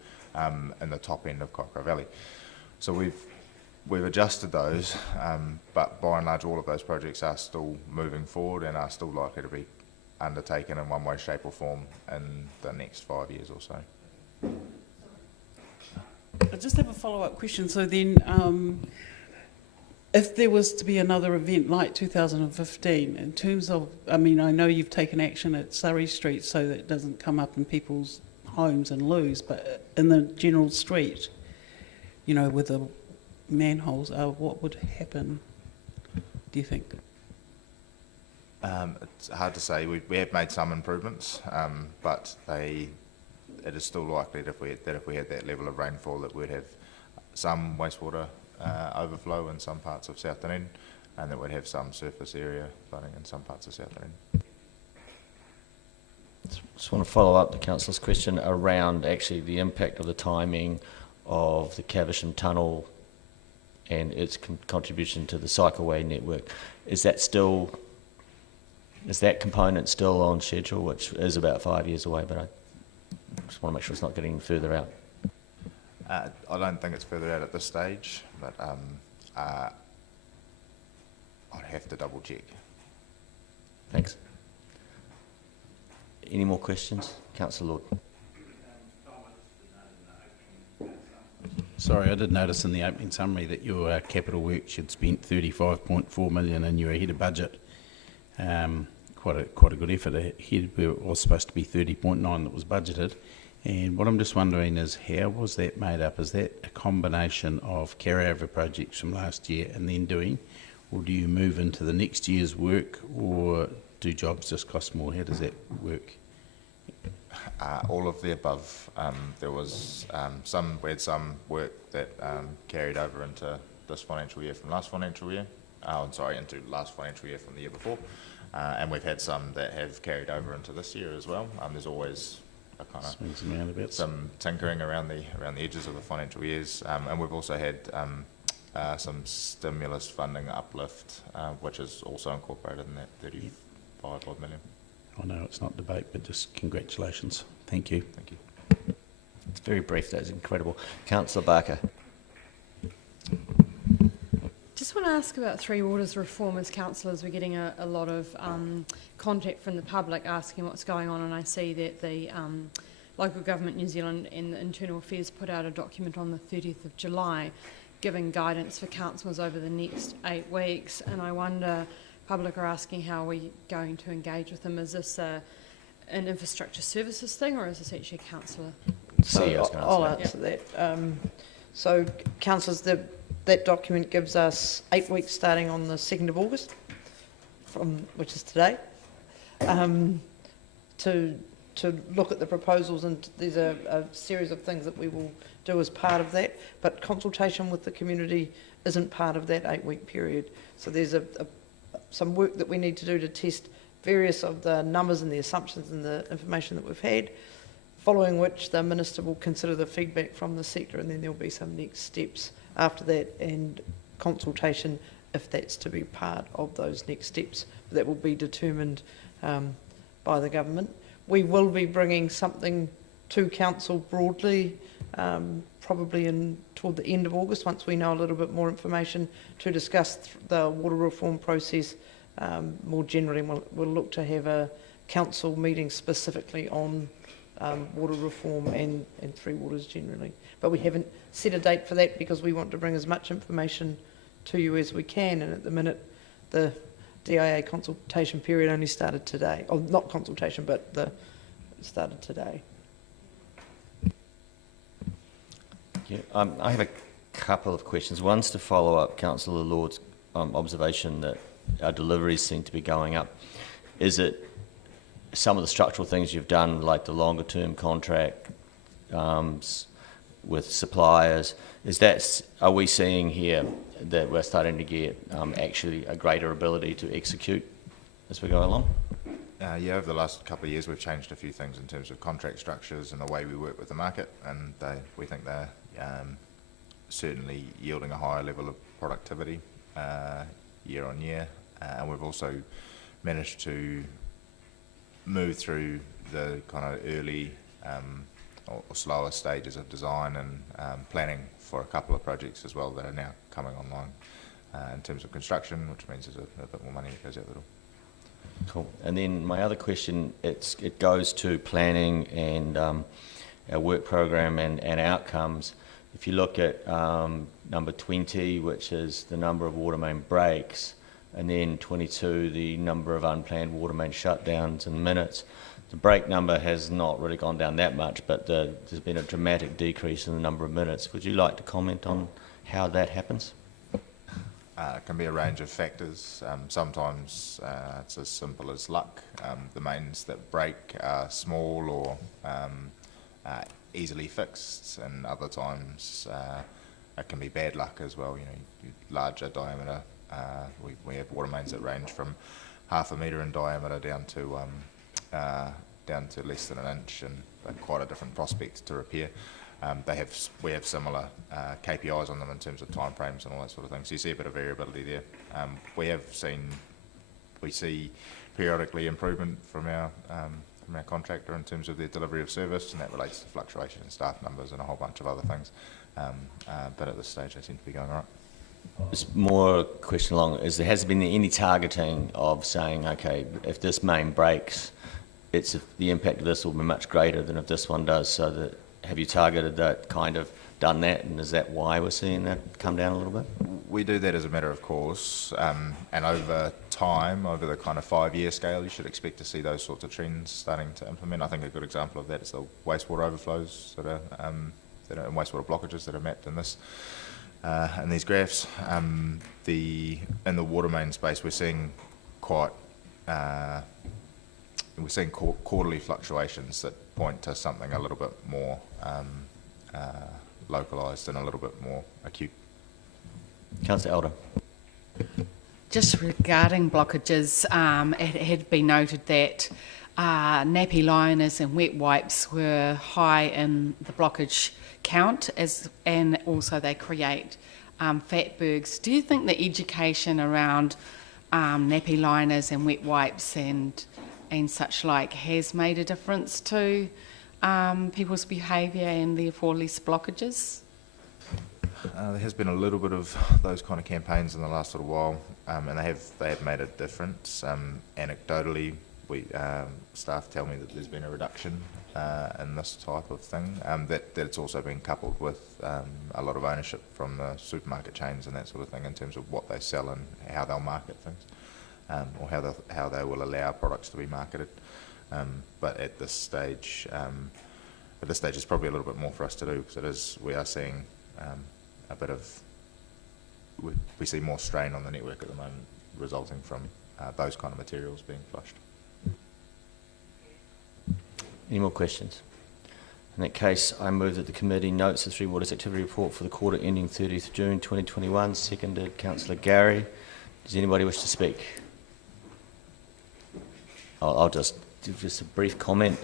in the top end of Kaikoura Valley. So we've adjusted those, but by and large all of those projects are still moving forward and are still likely to be undertaken in one way, shape or form in the next 5 years or so. I just have a follow-up question. So then, if there was to be another event like 2015, in terms of, I mean, I know you've taken action at Surrey Street so that it doesn't come up in people's homes and lose, but in the general street, you know, with the manholes, what would happen, do you think? It's hard to say. We have made some improvements, but it is still likely that if we had that level of rainfall that we'd have some wastewater overflow in some parts of South Dunedin, and that we'd have some surface area flooding in some parts of South Dunedin. Just want to follow up the councillor's question around actually the impact of the timing of the Caversham Tunnel and its contribution to the cycleway network. Is that component still on schedule, which is about 5 years away, but I just want to make sure it's not getting further out? I don't think it's further out at this stage, but I'd have to double check. Thanks. Any more questions? Councillor Lord. Sorry, I did notice in the opening summary that your capital works you'd spent 35.4 million and you were ahead of budget. Quite a good effort ahead. It was supposed to be 30.9 that was budgeted. And what I'm just wondering is, how was that made up? Is that a combination of carryover projects from last year and then doing, or do you move into the next year's work, or do jobs just cost more? How does that work? All of the above. There was we had some work that carried over into this financial year from last financial year. Into last financial year from the year before. And we've had some that have carried over into this year as well. There's always a kind of some tinkering around the edges of the financial years, and we've also had some stimulus funding uplift, which is also incorporated in that 35 odd million. I know it's not debate, but just congratulations. Thank you. Thank you. It's very brief. That is incredible. Councillor Barker. Just want to ask about Three Waters reform. As councillors, we're getting a lot of contact from the public asking what's going on, and I see that the Local Government New Zealand and the Internal Affairs put out a document on the 30th of July giving guidance for councillors over the next 8 weeks, and I wonder, public are asking how are we going to engage with them. Is this an infrastructure services thing, or is this actually a councillor? I'll answer that. So councillors, that document gives us 8 weeks starting on the 2nd of August, which is today, to look at the proposals, and there's a series of things that we will do as part of that, but consultation with the community isn't part of that 8-week period. So there's some work that we need to do to test various of the numbers and the assumptions and the information that we've had, following which the Minister will consider the feedback from the sector, and then there'll be some next steps after that, and consultation if that's to be part of those next steps. That will be determined by the government. We will be bringing something to council broadly, probably toward the end of August, once we know a little bit more information, to discuss the water reform process more generally. We'll look to have a council meeting specifically on water reform and Three Waters generally. But we haven't set a date for that because we want to bring as much information to you as we can, and at the minute the DIA consultation period only started today. Oh, not consultation, but it started today. Yeah, I have a couple of questions. One's to follow up Councillor Lord's observation that our deliveries seem to be going up. Is it some of the structural things you've done, like the longer term contract with suppliers? Are we seeing here that we're starting to get actually a greater ability to execute as we go along? Yeah, over the last couple of years, we've changed a few things in terms of contract structures and the way we work with the market, and we think they're certainly yielding a higher level of productivity year on year. And we've also managed to move through the kind of early or slower stages of design and planning for a couple of projects as well that are now coming online in terms of construction, which means there's a bit more money that goes out the door. Cool. And then my other question, it goes to planning and our work program and outcomes. If you look at number 20, which is the number of water main breaks, and then 22, the number of unplanned water main shutdowns in minutes, the break number has not really gone down that much, but there's been a dramatic decrease in the number of minutes. Would you like to comment on how that happens? It can be a range of factors. Sometimes it's as simple as luck. The mains that break are small or easily fixed, and other times it can be bad luck as well. You know, larger diameter. We have water mains that range from 0.5 metre in diameter down to less than an inch, and they're quite a different prospect to repair. We have similar KPIs on them in terms of timeframes and all that sort of thing. So you see a bit of variability there. We see periodically improvement from our contractor in terms of their delivery of service, and that relates to fluctuation in staff numbers and a whole bunch of other things. But at this stage, they seem to be going all right. Just more a question along, has there been any targeting of saying, okay, if this main breaks, the impact of this will be much greater than if this one does, so that have you targeted that, kind of done that, and is that why we're seeing that come down a little bit? We do that as a matter of course, and over time, over the kind of 5-year scale, you should expect to see those sorts of trends starting to implement. I think a good example of that is the wastewater overflows that are and wastewater blockages that are mapped in these graphs. In the water main space, we're seeing quarterly fluctuations that point to something a little bit more localised and a little bit more acute. Councillor Elder. Just regarding blockages, it had been noted that nappy liners and wet wipes were high in the blockage count, and also they create fatbergs. Do you think the education around nappy liners and wet wipes and such like has made a difference to people's behaviour and therefore less blockages? There has been a little bit of those kind of campaigns in the last little while, and they have made a difference. Anecdotally, staff tell me that there's been a reduction in this type of thing. That it's also been coupled with a lot of ownership from the supermarket chains and that sort of thing in terms of what they sell and how they'll market things, or how they will allow products to be marketed. But at this stage, it's probably a little bit more for us to do, because we are seeing a bit of, we see more strain on the network at the moment resulting from those kind of materials being flushed. Any more questions? In that case, I move that the committee notes the Three Waters activity report for the quarter ending 30th June 2021, seconded Councillor Gary. Does anybody wish to speak? I'll just give a brief comment.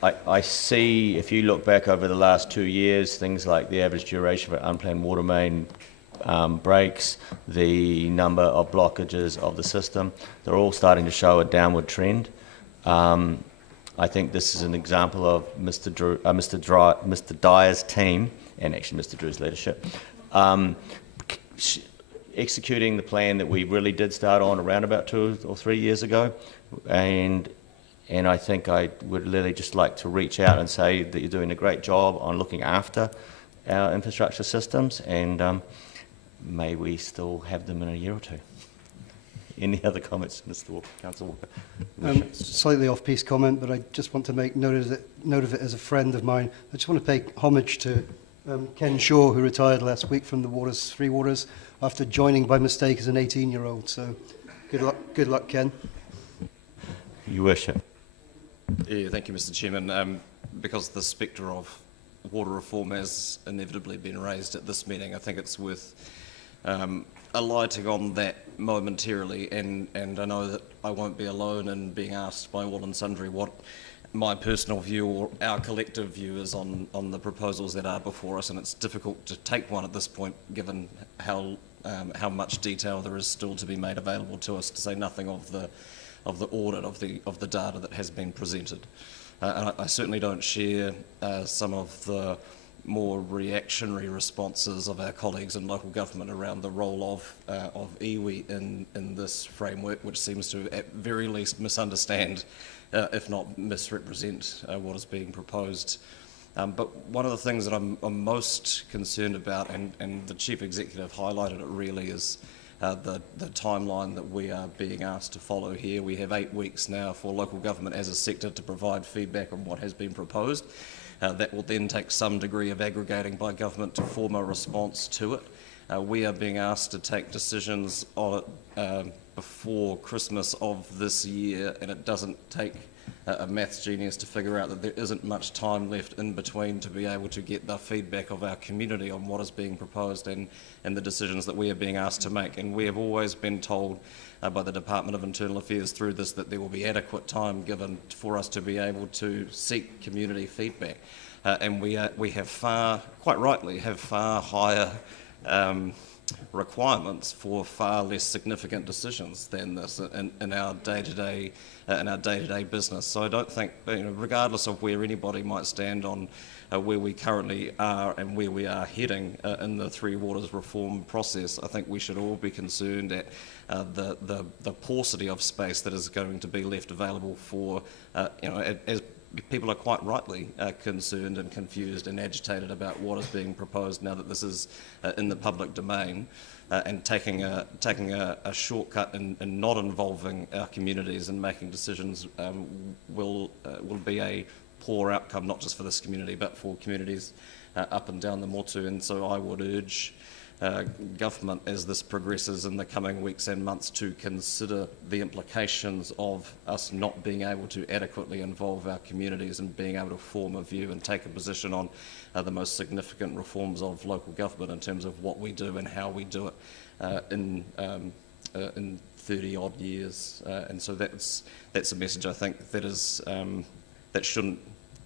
I see, if you look back over the last 2 years, things like the average duration for unplanned water main breaks, the number of blockages of the system, they're all starting to show a downward trend. I think this is an example of Mr. Dyer's team, and actually Mr. Drew's leadership, executing the plan that we really did start on around about 2 or 3 years ago, and I think I would really just like to reach out and say that you're doing a great job on looking after our infrastructure systems, and may we still have them in a year or two. Any other comments, Mr. Walker, Councillor Walker? Slightly off-piece comment, but I just want to make note of it as a friend of mine. I just want to pay homage to Ken Shaw, who retired last week from the Three Waters after joining by mistake as an 18-year-old. So good luck, Ken. Your Worship. Yeah, thank you, Mr. Chairman. Because the spectre of water reform has inevitably been raised at this meeting, I think it's worth alighting on that momentarily, and I know that I won't be alone in being asked by all and sundry what my personal view or our collective view is on the proposals that are before us, and it's difficult to take one at this point given how much detail there is still to be made available to us, to say nothing of the audit of the data that has been presented. And I certainly don't share some of the more reactionary responses of our colleagues in local government around the role of iwi in this framework, which seems to at very least misunderstand, if not misrepresent, what is being proposed. But one of the things that I'm most concerned about, and the Chief Executive highlighted it really, is the timeline that we are being asked to follow here. We have 8 weeks now for local government as a sector to provide feedback on what has been proposed. That will then take some degree of aggregating by government to form a response to it. We are being asked to take decisions on it before Christmas of this year, and it doesn't take a maths genius to figure out that there isn't much time left in between to be able to get the feedback of our community on what is being proposed and the decisions that we are being asked to make. And we have always been told by the Department of Internal Affairs through this that there will be adequate time given for us to be able to seek community feedback. And we have quite rightly, far higher requirements for far less significant decisions than this in our day-to-day business. So I don't think, regardless of where anybody might stand on where we currently are and where we are heading in the Three Waters reform process, I think we should all be concerned at the paucity of space that is going to be left available for, as people are quite rightly concerned and confused and agitated about what is being proposed now that this is in the public domain, and taking a shortcut and not involving our communities and making decisions will be a poor outcome, not just for this community but for communities up and down the Motu. And so I would urge government, as this progresses in the coming weeks and months, to consider the implications of us not being able to adequately involve our communities and being able to form a view and take a position on the most significant reforms of local government in terms of what we do and how we do it in 30 odd years. And so that's a message I think that shouldn't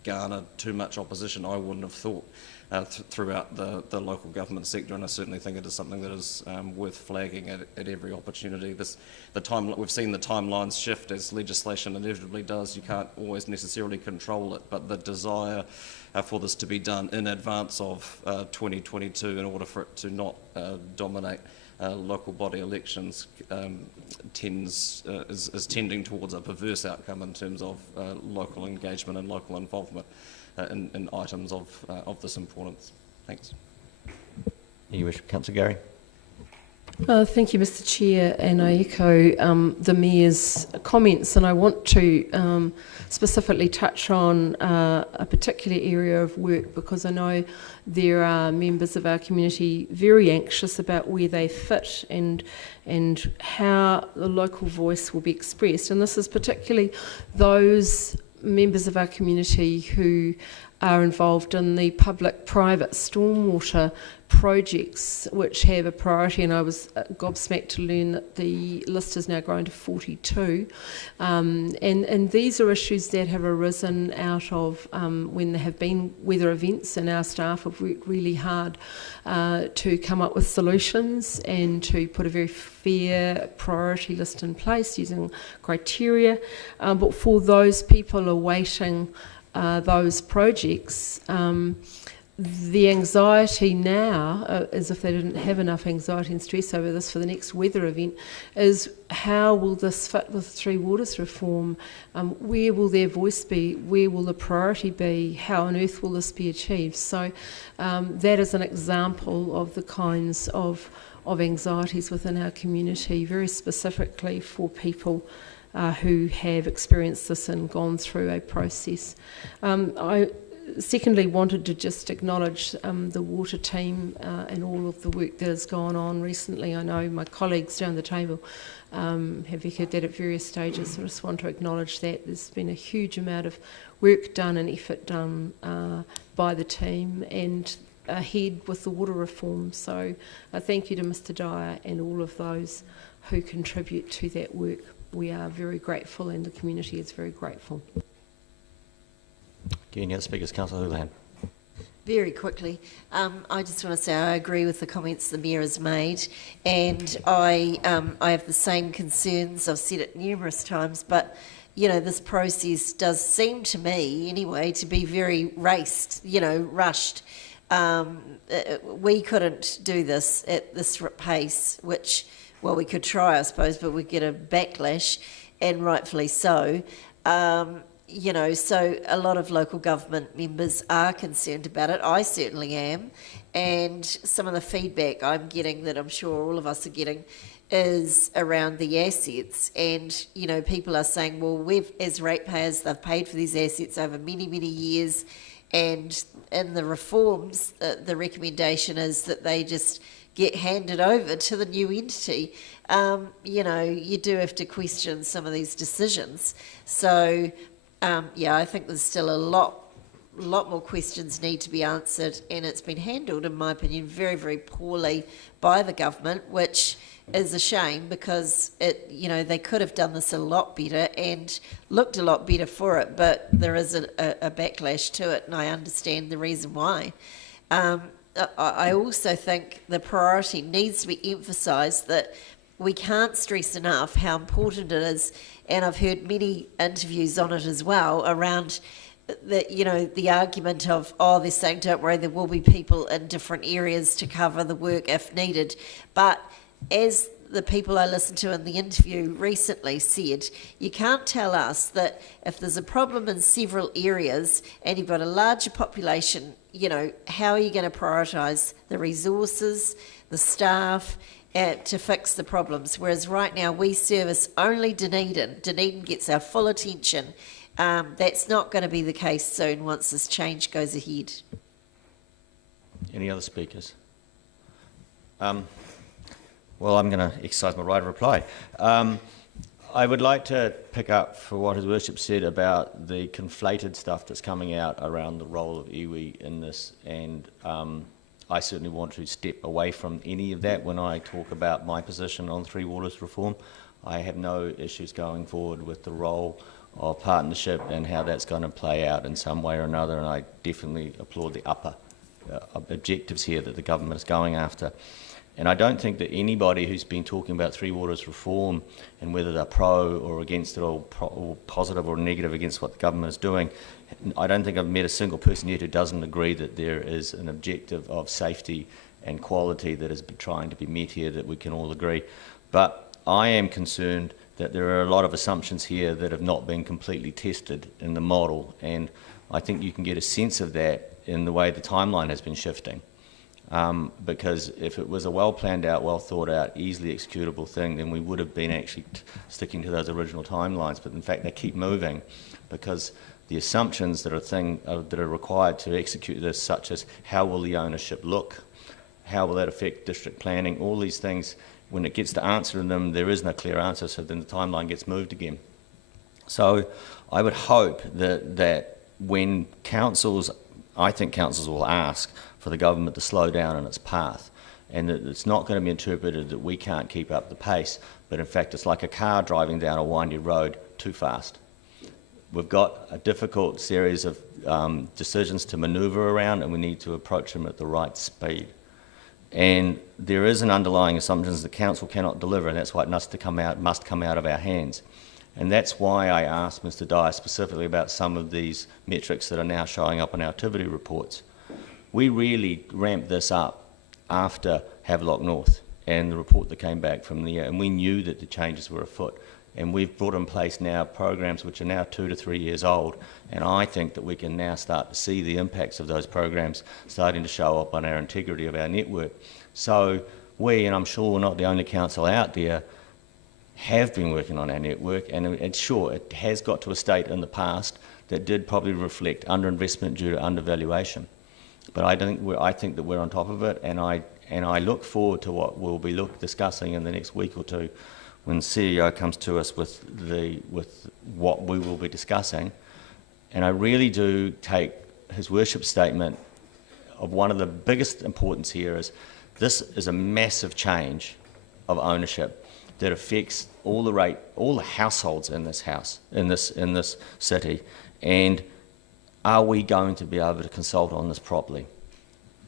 garner too much opposition, I wouldn't have thought, throughout the local government sector, and I certainly think it is something that is worth flagging at every opportunity. We've seen the timelines shift as legislation inevitably does. You can't always necessarily control it, but the desire for this to be done in advance of 2022 in order for it to not dominate local body elections is tending towards a perverse outcome in terms of local engagement and local involvement in items of this importance. Thanks. Your wish, Councillor Gary. Thank you, Mr. Chair, and I echo the Mayor's comments, and I want to specifically touch on a particular area of work, because I know there are members of our community very anxious about where they fit and how the local voice will be expressed, and this is particularly those members of our community who are involved in the public-private stormwater projects which have a priority, and I was gobsmacked to learn that the list has now grown to 42. And these are issues that have arisen out of when there have been weather events, and our staff have worked really hard to come up with solutions and to put a very fair priority list in place using criteria. But for those people awaiting those projects, the anxiety now, as if they didn't have enough anxiety and stress over this for the next weather event, is how will this fit with Three Waters reform? Where will their voice be? Where will the priority be? How on earth will this be achieved? So that is an example of the kinds of anxieties within our community, very specifically for people who have experienced this and gone through a process. I secondly wanted to just acknowledge the water team and all of the work that has gone on recently. I know my colleagues down the table have echoed that at various stages, so I just want to acknowledge that. There's been a huge amount of work done and effort done by the team, and ahead with the water reform. So thank you to Mr Dyer and all of those who contribute to that work. We are very grateful and the community is very grateful. Okay, any other speakers? Councillor Houlihan. Very quickly, I just want to say I agree with the comments the Mayor has made, and I have the same concerns. I've said it numerous times, but you know, this process does seem to me, anyway, to be very rushed. We couldn't do this at this pace, which, well, we could try, I suppose, but we'd get a backlash, and rightfully so. So a lot of local government members are concerned about it. I certainly am. And some of the feedback I'm getting, that I'm sure all of us are getting, is around the assets. And, you know, people are saying, well, we've, as ratepayers, they've paid for these assets over many, many years. And in the reforms, the recommendation is that they just get handed over to the new entity. You do have to question some of these decisions. So, I think there's still a lot more questions need to be answered, and it's been handled, in my opinion, very, very poorly by the government, which is a shame because they could have done this a lot better and looked a lot better for it, but there is a backlash to it, and I understand the reason why. I also think the priority needs to be emphasised, that we can't stress enough how important it is, and I've heard many interviews on it as well, around the argument of, they're saying, don't worry, there will be people in different areas to cover the work if needed. But as the people I listened to in the interview recently said, you can't tell us that if there's a problem in several areas and you've got a larger population, how are you going to prioritise the resources, the staff, to fix the problems? Whereas right now we service only Dunedin. Dunedin gets our full attention. That's not going to be the case soon once this change goes ahead. Any other speakers? Well, I'm going to exercise my right of reply. I would like to pick up for what His Worship said about the conflated stuff that's coming out around the role of iwi in this, and I certainly want to step away from any of that when I talk about my position on Three Waters reform. I have no issues going forward with the role of partnership and how that's going to play out in some way or another, and I definitely applaud the upper objectives here that the government is going after. And I don't think that anybody who's been talking about Three Waters reform, and whether they're pro or against it, or positive or negative against what the government is doing, I don't think I've met a single person yet who doesn't agree that there is an objective of safety and quality that is trying to be met here, that we can all agree. But I am concerned that there are a lot of assumptions here that have not been completely tested in the model, and I think you can get a sense of that in the way the timeline has been shifting. Because if it was a well planned out, well thought out, easily executable thing, then we would have been actually sticking to those original timelines. But in fact, they keep moving because the assumptions that are required to execute this, such as how will the ownership look, how will that affect district planning, all these things, when it gets to answering them, there is no clear answer, so then the timeline gets moved again. So I would hope that when I think councils will ask for the government to slow down in its path, and that it's not going to be interpreted that we can't keep up the pace, but in fact it's like a car driving down a windy road too fast. We've got a difficult series of decisions to manoeuvre around, and we need to approach them at the right speed. And there is an underlying assumption that council cannot deliver, and that's why it must come out of our hands. And that's why I asked Mr Dyer specifically about some of these metrics that are now showing up in our activity reports. We really ramped this up after Havelock North and the report that came back from there, and we knew that the changes were afoot. And we've brought in place now programs which are now 2 to 3 years old, and I think that we can now start to see the impacts of those programs starting to show up on our integrity of our network. So we, and I'm sure we're not the only council out there, have been working on our network, and sure, it has got to a state in the past that did probably reflect underinvestment due to undervaluation. But I think that we're on top of it, and I look forward to what we'll be discussing in the next week or two, when the CEO comes to us with what we will be discussing. And I really do take His Worship's statement of one of the biggest importance here is this is a massive change of ownership that affects all the households in this house, in this city, and are we going to be able to consult on this properly?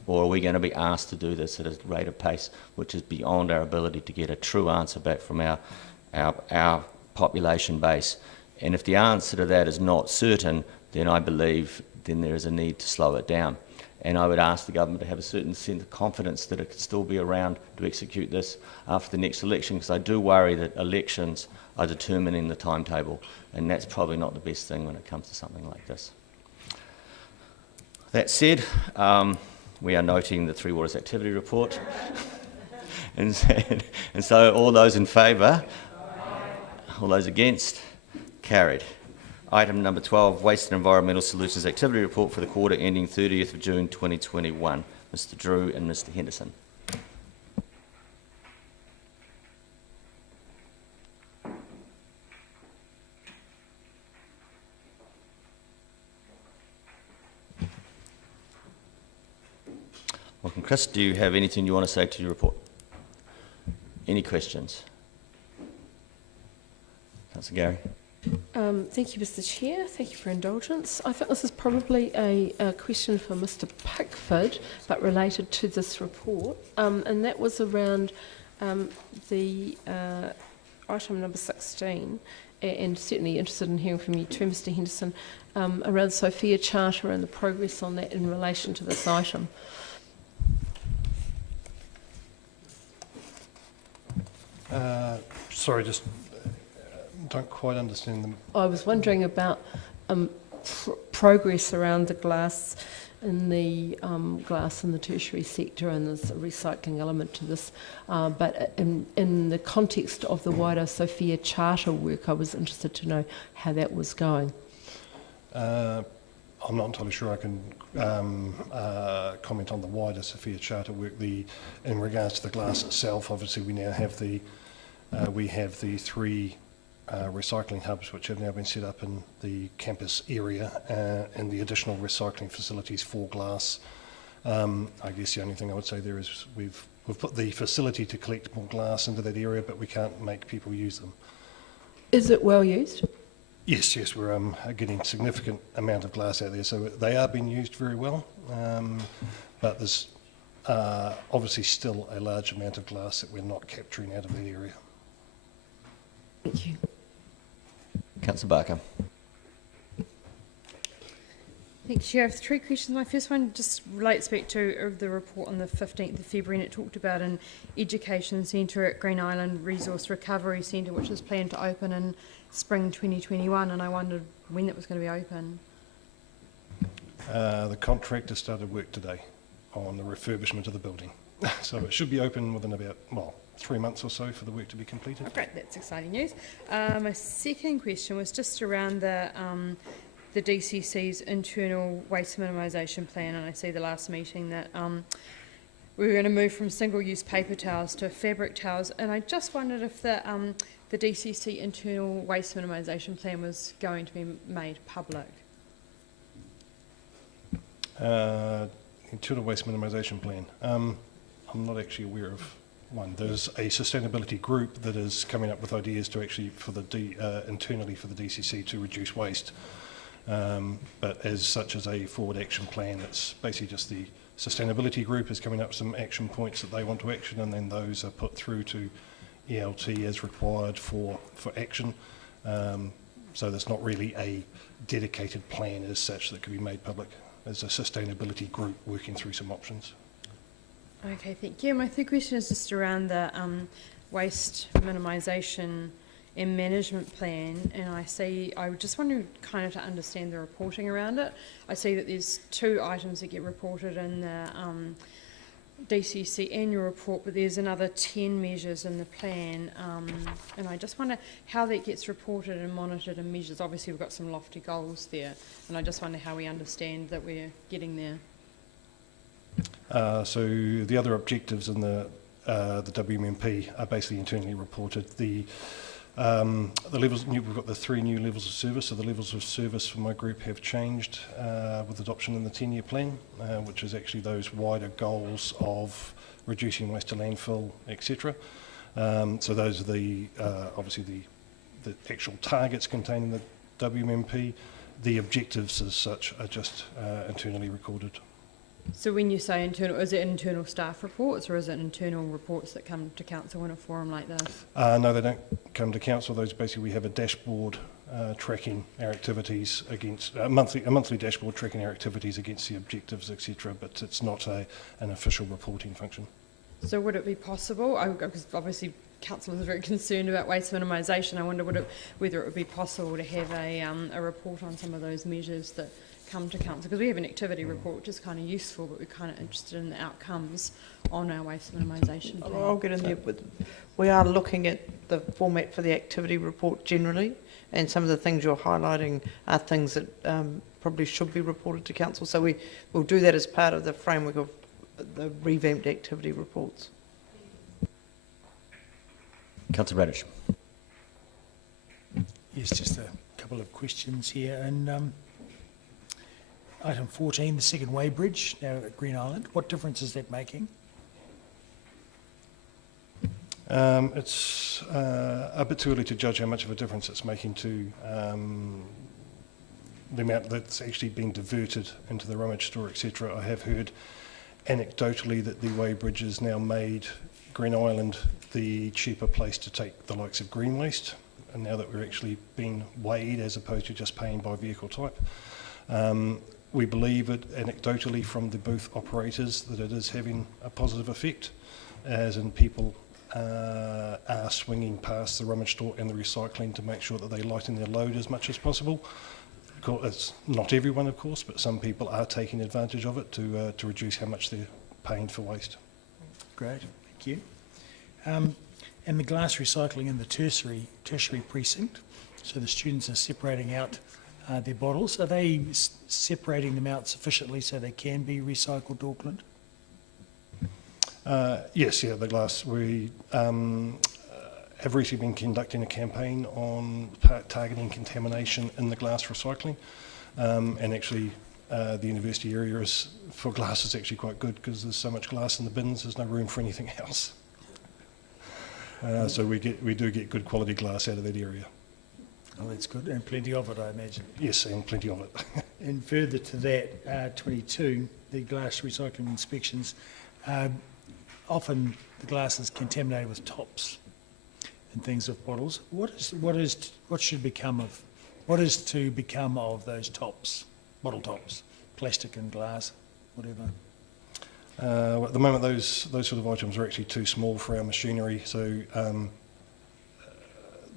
Or are we going to be asked to do this at a rate of pace which is beyond our ability to get a true answer back from our population base? And if the answer to that is not certain, then I believe then there is a need to slow it down. And I would ask the government to have a certain sense of confidence that it could still be around to execute this after the next election, because I do worry that elections are determining the timetable, and that's probably not the best thing when it comes to something like this. That said, we are noting the Three Waters activity report. and so all those in favour, all those against, carried. Item number 12, Waste and Environmental Solutions Activity Report for the quarter ending 30th of June 2021. Mr Drew and Mr Henderson. Welcome, Chris. Do you have anything you want to say to your report? Any questions? Councillor Gary. Thank you, Mr Chair. Thank you for indulgence. I think this is probably a question for Mr Pickford, but related to this report, and that was around the item number 16, and certainly interested in hearing from you too, Mr Henderson, around Sophia Charter and the progress on that in relation to this item. Sorry, just don't quite understand them. I was wondering about progress around the glass in the tertiary sector, and there's a recycling element to this. But in the context of the wider Sophia Charter work, I was interested to know how that was going. I'm not entirely sure I can comment on the wider Sophia Charter work. In regards to the glass itself, obviously we now have the three recycling hubs which have now been set up in the campus area, and the additional recycling facilities for glass. I guess the only thing I would say there is we've put the facility to collect more glass into that area, but we can't make people use them. Is it well used? Yes, we're getting significant amount of glass out there, so they are being used very well, but there's obviously still a large amount of glass that we're not capturing out of that area. Thank you. Councillor Barker. Thanks, Chair. I have three questions. My first one just relates back to the report on the 15th of February, and it talked about an education centre at Green Island Resource Recovery Centre, which is planned to open in spring 2021, and I wondered when that was going to be open. The contractor started work today on the refurbishment of the building, so it should be open within about, 3 months or so for the work to be completed. Oh, great, that's exciting news. My second question was just around the DCC's internal waste minimisation plan, and I see the last meeting that we were going to move from single-use paper towels to fabric towels, and I just wondered if the DCC internal waste minimisation plan was going to be made public. Internal waste minimisation plan. I'm not actually aware of one. There's a sustainability group that is coming up with ideas to actually internally for the DCC to reduce waste. But as such as a forward action plan, it's basically just the sustainability group is coming up with some action points that they want to action, and then those are put through to ELT as required for action. So there's not really a dedicated plan as such that could be made public. There's a sustainability group working through some options. Okay, thank you. My third question is just around the waste minimisation and management plan, and I just wanted kind of to understand the reporting around it. I see that there's 2 items that get reported in the DCC annual report, but there's another 10 measures in the plan, and I just wonder how that gets reported and monitored and measured. Obviously we've got some lofty goals there, and I just wonder how we understand that we're getting there. So the other objectives in the WMP are basically internally reported. The levels, we've got the 3 new levels of service, so the levels of service for my group have changed with adoption in the 10-year plan, which is actually those wider goals of reducing waste to landfill, etc. So those are the obviously the actual targets contained in the WMP. The objectives as such are just internally recorded. So when you say internal, is it internal staff reports or is it internal reports that come to council in a forum like this? No, they don't come to council. Those basically, we have a dashboard tracking our activities against a monthly dashboard tracking our activities against the objectives, etc. But it's not an official reporting function. So would it be possible? Because obviously council is very concerned about waste minimisation. I wonder whether it would be possible to have a report on some of those measures that come to council, because we have an activity report which is kind of useful, but we're kind of interested in the outcomes on our waste minimisation plan. I'll get in there. We are looking at the format for the activity report generally, and some of the things you're highlighting are things that probably should be reported to council. So we'll do that as part of the framework of the revamped activity reports. Councillor Radish. Yes, just a couple of questions here. And item 14, the second weighbridge now at Green Island. What difference is that making? It's a bit too early to judge how much of a difference it's making to the amount that's actually being diverted into the rummage store, etc. I have heard anecdotally that the weighbridge has now made Green Island the cheaper place to take the likes of green waste, and now that we're actually being weighed as opposed to just paying by vehicle type. We believe it anecdotally from the booth operators that it is having a positive effect, as in people are swinging past the rummage store and the recycling to make sure that they lighten their load as much as possible. It's not everyone, of course, but some people are taking advantage of it to reduce how much they're paying for waste. Great, thank you. And the glass recycling in the tertiary precinct, so the students are separating out their bottles. Are they separating them out sufficiently so they can be recycled to Auckland? Yes, yeah, the glass. We have recently been conducting a campaign on targeting contamination in the glass recycling, and actually the university area is, for glass is actually quite good because there's so much glass in the bins, there's no room for anything else. So we do get good quality glass out of that area. Oh, that's good, and plenty of it, I imagine. Yes, and plenty of it. And further to that, 22, the glass recycling inspections, often the glass is contaminated with tops and things of bottles. What is to become of those tops, bottle tops, plastic and glass, whatever? At the moment, those sort of items are actually too small for our machinery. So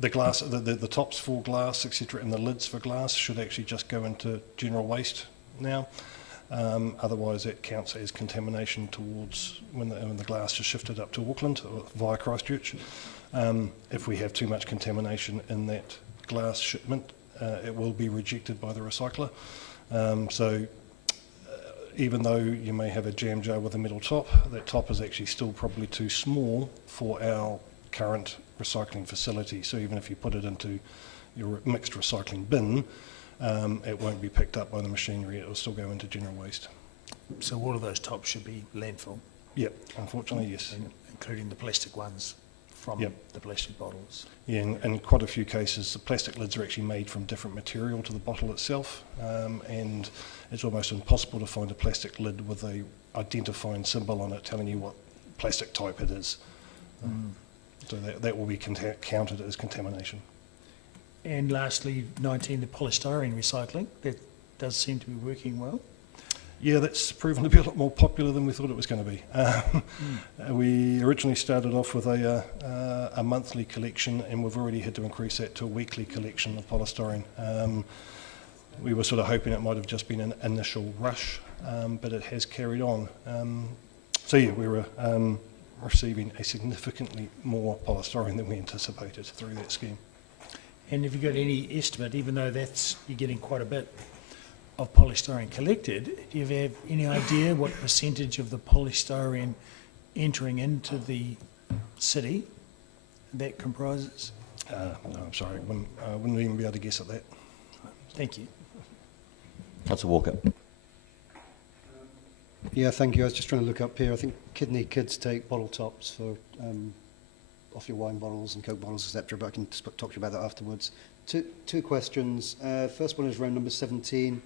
the glass, the tops for glass, etc., and the lids for glass should actually just go into general waste now. Otherwise, it counts as contamination towards when the glass is shifted up to Auckland or via Christchurch. If we have too much contamination in that glass shipment, it will be rejected by the recycler. So even though you may have a jam jar with a metal top, that top is actually still probably too small for our current recycling facility. So even if you put it into your mixed recycling bin, it won't be picked up by the machinery, it will still go into general waste. So all of those tops should be landfill? Yep, unfortunately, yes. Including the plastic ones from the plastic bottles? Yeah, in quite a few cases, the plastic lids are actually made from different material to the bottle itself, and it's almost impossible to find a plastic lid with a identifying symbol on it telling you what plastic type it is. So that will be counted as contamination. And lastly, 19, the polystyrene recycling. That does seem to be working well. Yeah, that's proven to be a lot more popular than we thought it was going to be. We originally started off with a monthly collection, and we've already had to increase that to a weekly collection of polystyrene. We were sort of hoping it might have just been an initial rush, but it has carried on. So yeah, we were receiving a significantly more polystyrene than we anticipated through that scheme. And have you got any estimate, even though you're getting quite a bit of polystyrene collected, do you have any idea what percentage of the polystyrene entering into the city that comprises? No, I'm sorry, I wouldn't even be able to guess at that. Thank you. Councillor Walker. Yeah, thank you. I was just trying to look up here. I think Kidney Kids take bottle tops for off your wine bottles and Coke bottles, etc. But I can talk to you about that afterwards. Two questions. First one is round number 17,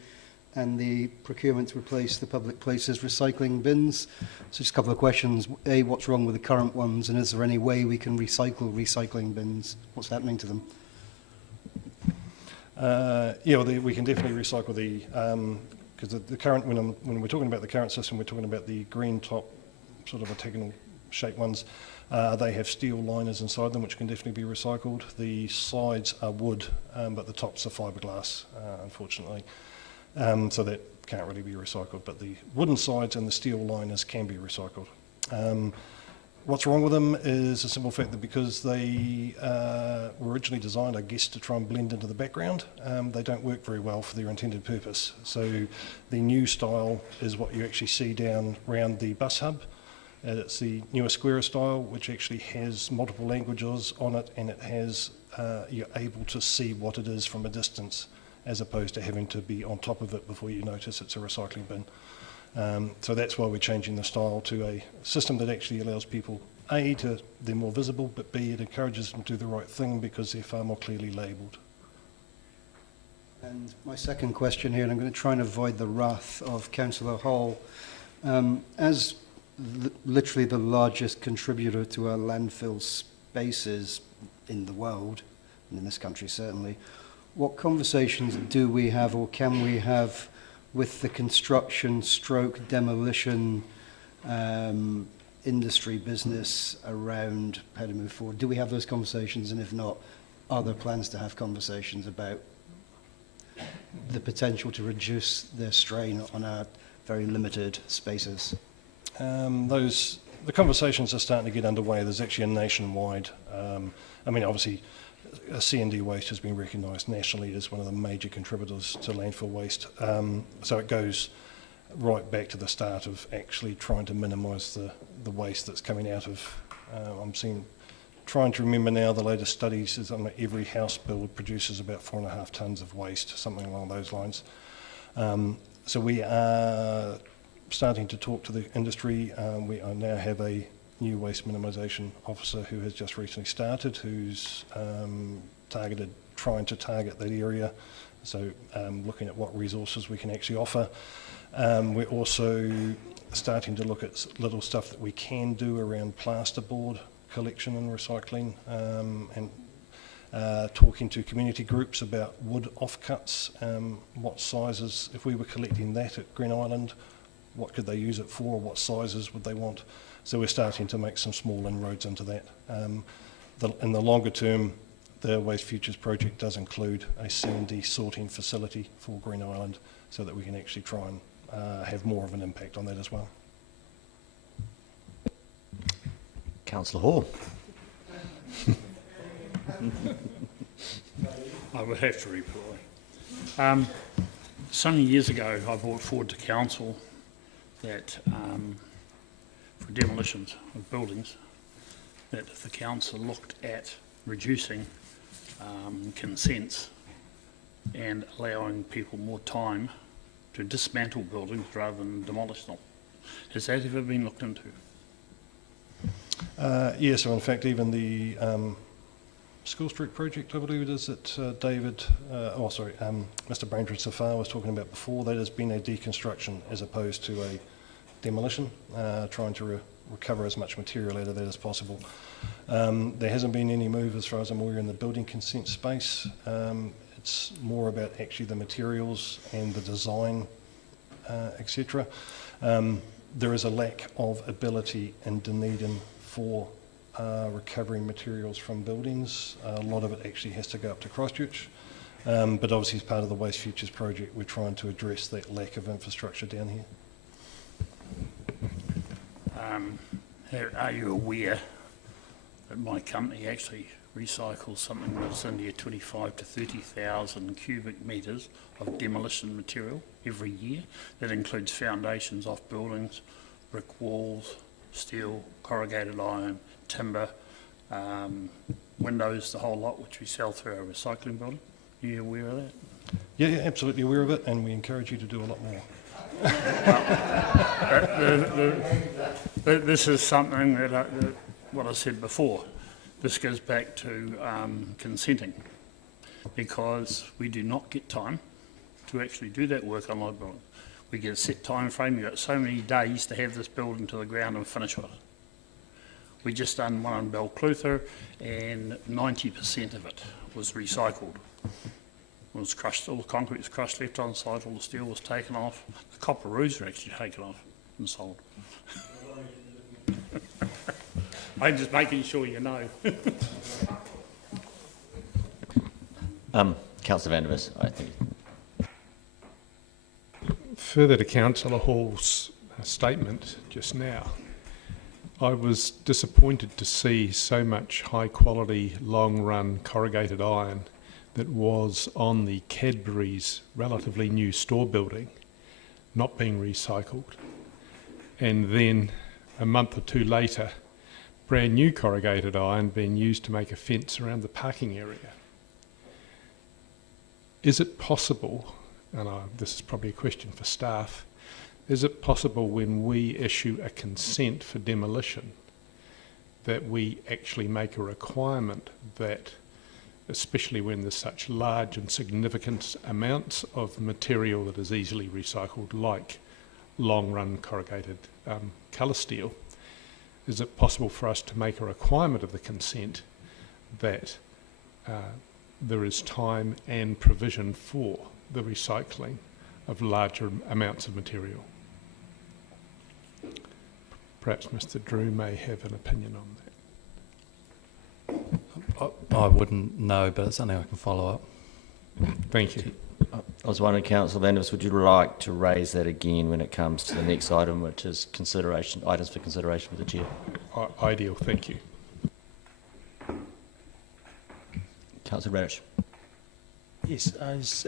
and the procurement to replace the public places recycling bins. So just a couple of questions. A, what's wrong with the current ones, and is there any way we can recycle recycling bins? What's happening to them? Yeah, well, we can definitely recycle the, because the current, when we're talking about the current system, we're talking about the green top, sort of octagonal shaped ones. They have steel liners inside them, which can definitely be recycled. The sides are wood, but the tops are fiberglass, unfortunately. So that can't really be recycled, but the wooden sides and the steel liners can be recycled. What's wrong with them is a simple fact that because they were originally designed, I guess, to try and blend into the background, they don't work very well for their intended purpose. So the new style is what you actually see down around the bus hub. It's the newer square style, which actually has multiple languages on it, and it has, you're able to see what it is from a distance, as opposed to having to be on top of it before you notice it's a recycling bin. So that's why we're changing the style to a system that actually allows people, A, they're more visible, but B, it encourages them to do the right thing because they're far more clearly labelled. And my second question here, and I'm going to try and avoid the wrath of Councillor Hall, as literally the largest contributor to our landfill spaces in the world, and in this country certainly, what conversations do we have or can we have with the construction stroke demolition industry business around how to move forward? Do we have those conversations, and if not, are there plans to have conversations about the potential to reduce their strain on our very limited spaces? The conversations are starting to get underway. There's actually a nationwide, I mean, obviously, C&D waste has been recognised nationally as one of the major contributors to landfill waste. So it goes right back to the start of actually trying to minimise the waste that's coming out of, trying to remember now the latest studies is every house build produces about 4.5 tonnes of waste, something along those lines. So we are starting to talk to the industry. We now have a new waste minimisation officer who has just recently started, who's trying to target that area. So looking at what resources we can actually offer. We're also starting to look at little stuff that we can do around plasterboard collection and recycling, and talking to community groups about wood offcuts, what sizes, if we were collecting that at Green Island, what could they use it for, what sizes would they want? So we're starting to make some small inroads into that. In the longer term, the Waste Futures project does include a C&D sorting facility for Green Island so that we can actually try and have more of an impact on that as well. Councillor Hall. I would have to reply. Some years ago, I brought forward to council that for demolitions of buildings, that the council looked at reducing consents and allowing people more time to dismantle buildings rather than demolish them. Has that ever been looked into? Yes, so in fact even the School Street project, I believe it is, that Mr. Braintree Safar was talking about before, that has been a deconstruction as opposed to a demolition, trying to recover as much material out of that as possible. There hasn't been any move as far as I'm aware in the building consent space. It's more about actually the materials and the design, etc. There is a lack of ability in Dunedin for recovering materials from buildings. A lot of it actually has to go up to Christchurch, but obviously as part of the Waste Futures project we're trying to address that lack of infrastructure down here. Are you aware that my company actually recycles something that's in here 25 to 30,000 cubic metres of demolition material every year? That includes foundations off buildings, brick walls, steel, corrugated iron, timber, windows, the whole lot, which we sell through our recycling building. Are you aware of that? Yeah, absolutely aware of it, and we encourage you to do a lot more. This is something that, what I said before, this goes back to consenting, because we do not get time to actually do that work on live building. We get a set time frame, you've got so many days to have this building to the ground and finish with it. We just done one on Belclutha and 90% of it was recycled. It was crushed, all the concrete was crushed left on site, all the steel was taken off. The copper roofs were actually taken off and sold. I'm just making sure you know. Councillor Van der Vis, I think. Further to Councillor Hall's statement just now, I was disappointed to see so much high quality, long run corrugated iron that was on the Cadbury's relatively new store building not being recycled. And then a month or two later, brand new corrugated iron being used to make a fence around the parking area. Is it possible, and this is probably a question for staff, is it possible when we issue a consent for demolition that we actually make a requirement that, especially when there's such large and significant amounts of material that is easily recycled, like long-run corrugated colour steel, is it possible for us to make a requirement of the consent that there is time and provision for the recycling of larger amounts of material? Perhaps Mr. Drew may have an opinion on that. I wouldn't know, but it's something I can follow up. Thank you. I was wondering, Councillor Van der Vis, would you like to raise that again when it comes to the next item, which is items for consideration for the Chair? Ideal, thank you. Councillor Radish. Yes, I was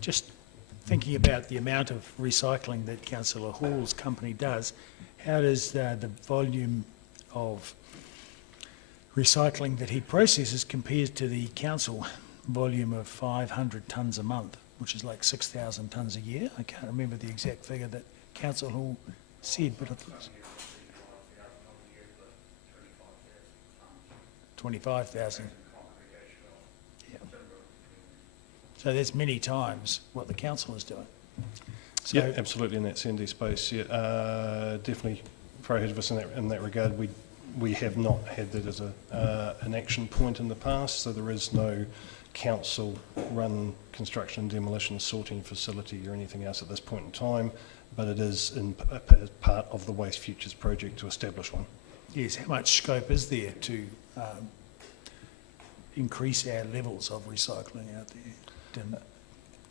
just thinking about the amount of recycling that Councillor Hall's company does. How does the volume of recycling that he processes compares to the council volume of 500 tonnes a month, which is like 6,000 tonnes a year? I can't remember the exact figure that Council Hall said, but it was 25,000. Yeah. So that's many times what the council is doing. So Yeah, absolutely in that Sandy space. Yeah, definitely prohibitive us in that regard. We have not had that as an action point in the past, so there is no council-run construction and demolition sorting facility or anything else at this point in time, but it is as part of the Waste Futures project to establish one. yes, how much scope is there to increase our levels of recycling out there?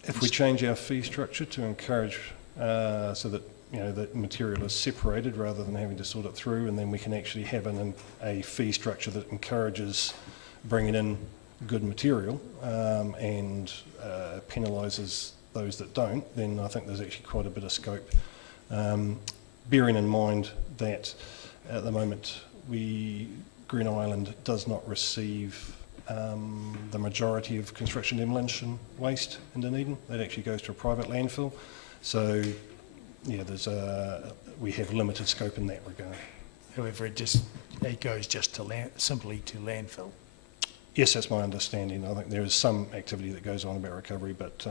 If we change our fee structure to encourage so that the material is separated rather than having to sort it through, and then we can actually have a fee structure that encourages bringing in good material and penalises those that don't, then I think there's actually quite a bit of scope. Bearing in mind that at the moment Green Island does not receive the majority of construction demolition waste in Dunedin. That actually goes to a private landfill. So, yeah, we have limited scope in that regard. However, it goes just to simply to landfill. Yes, that's my understanding. I think there is some activity that goes on about recovery, but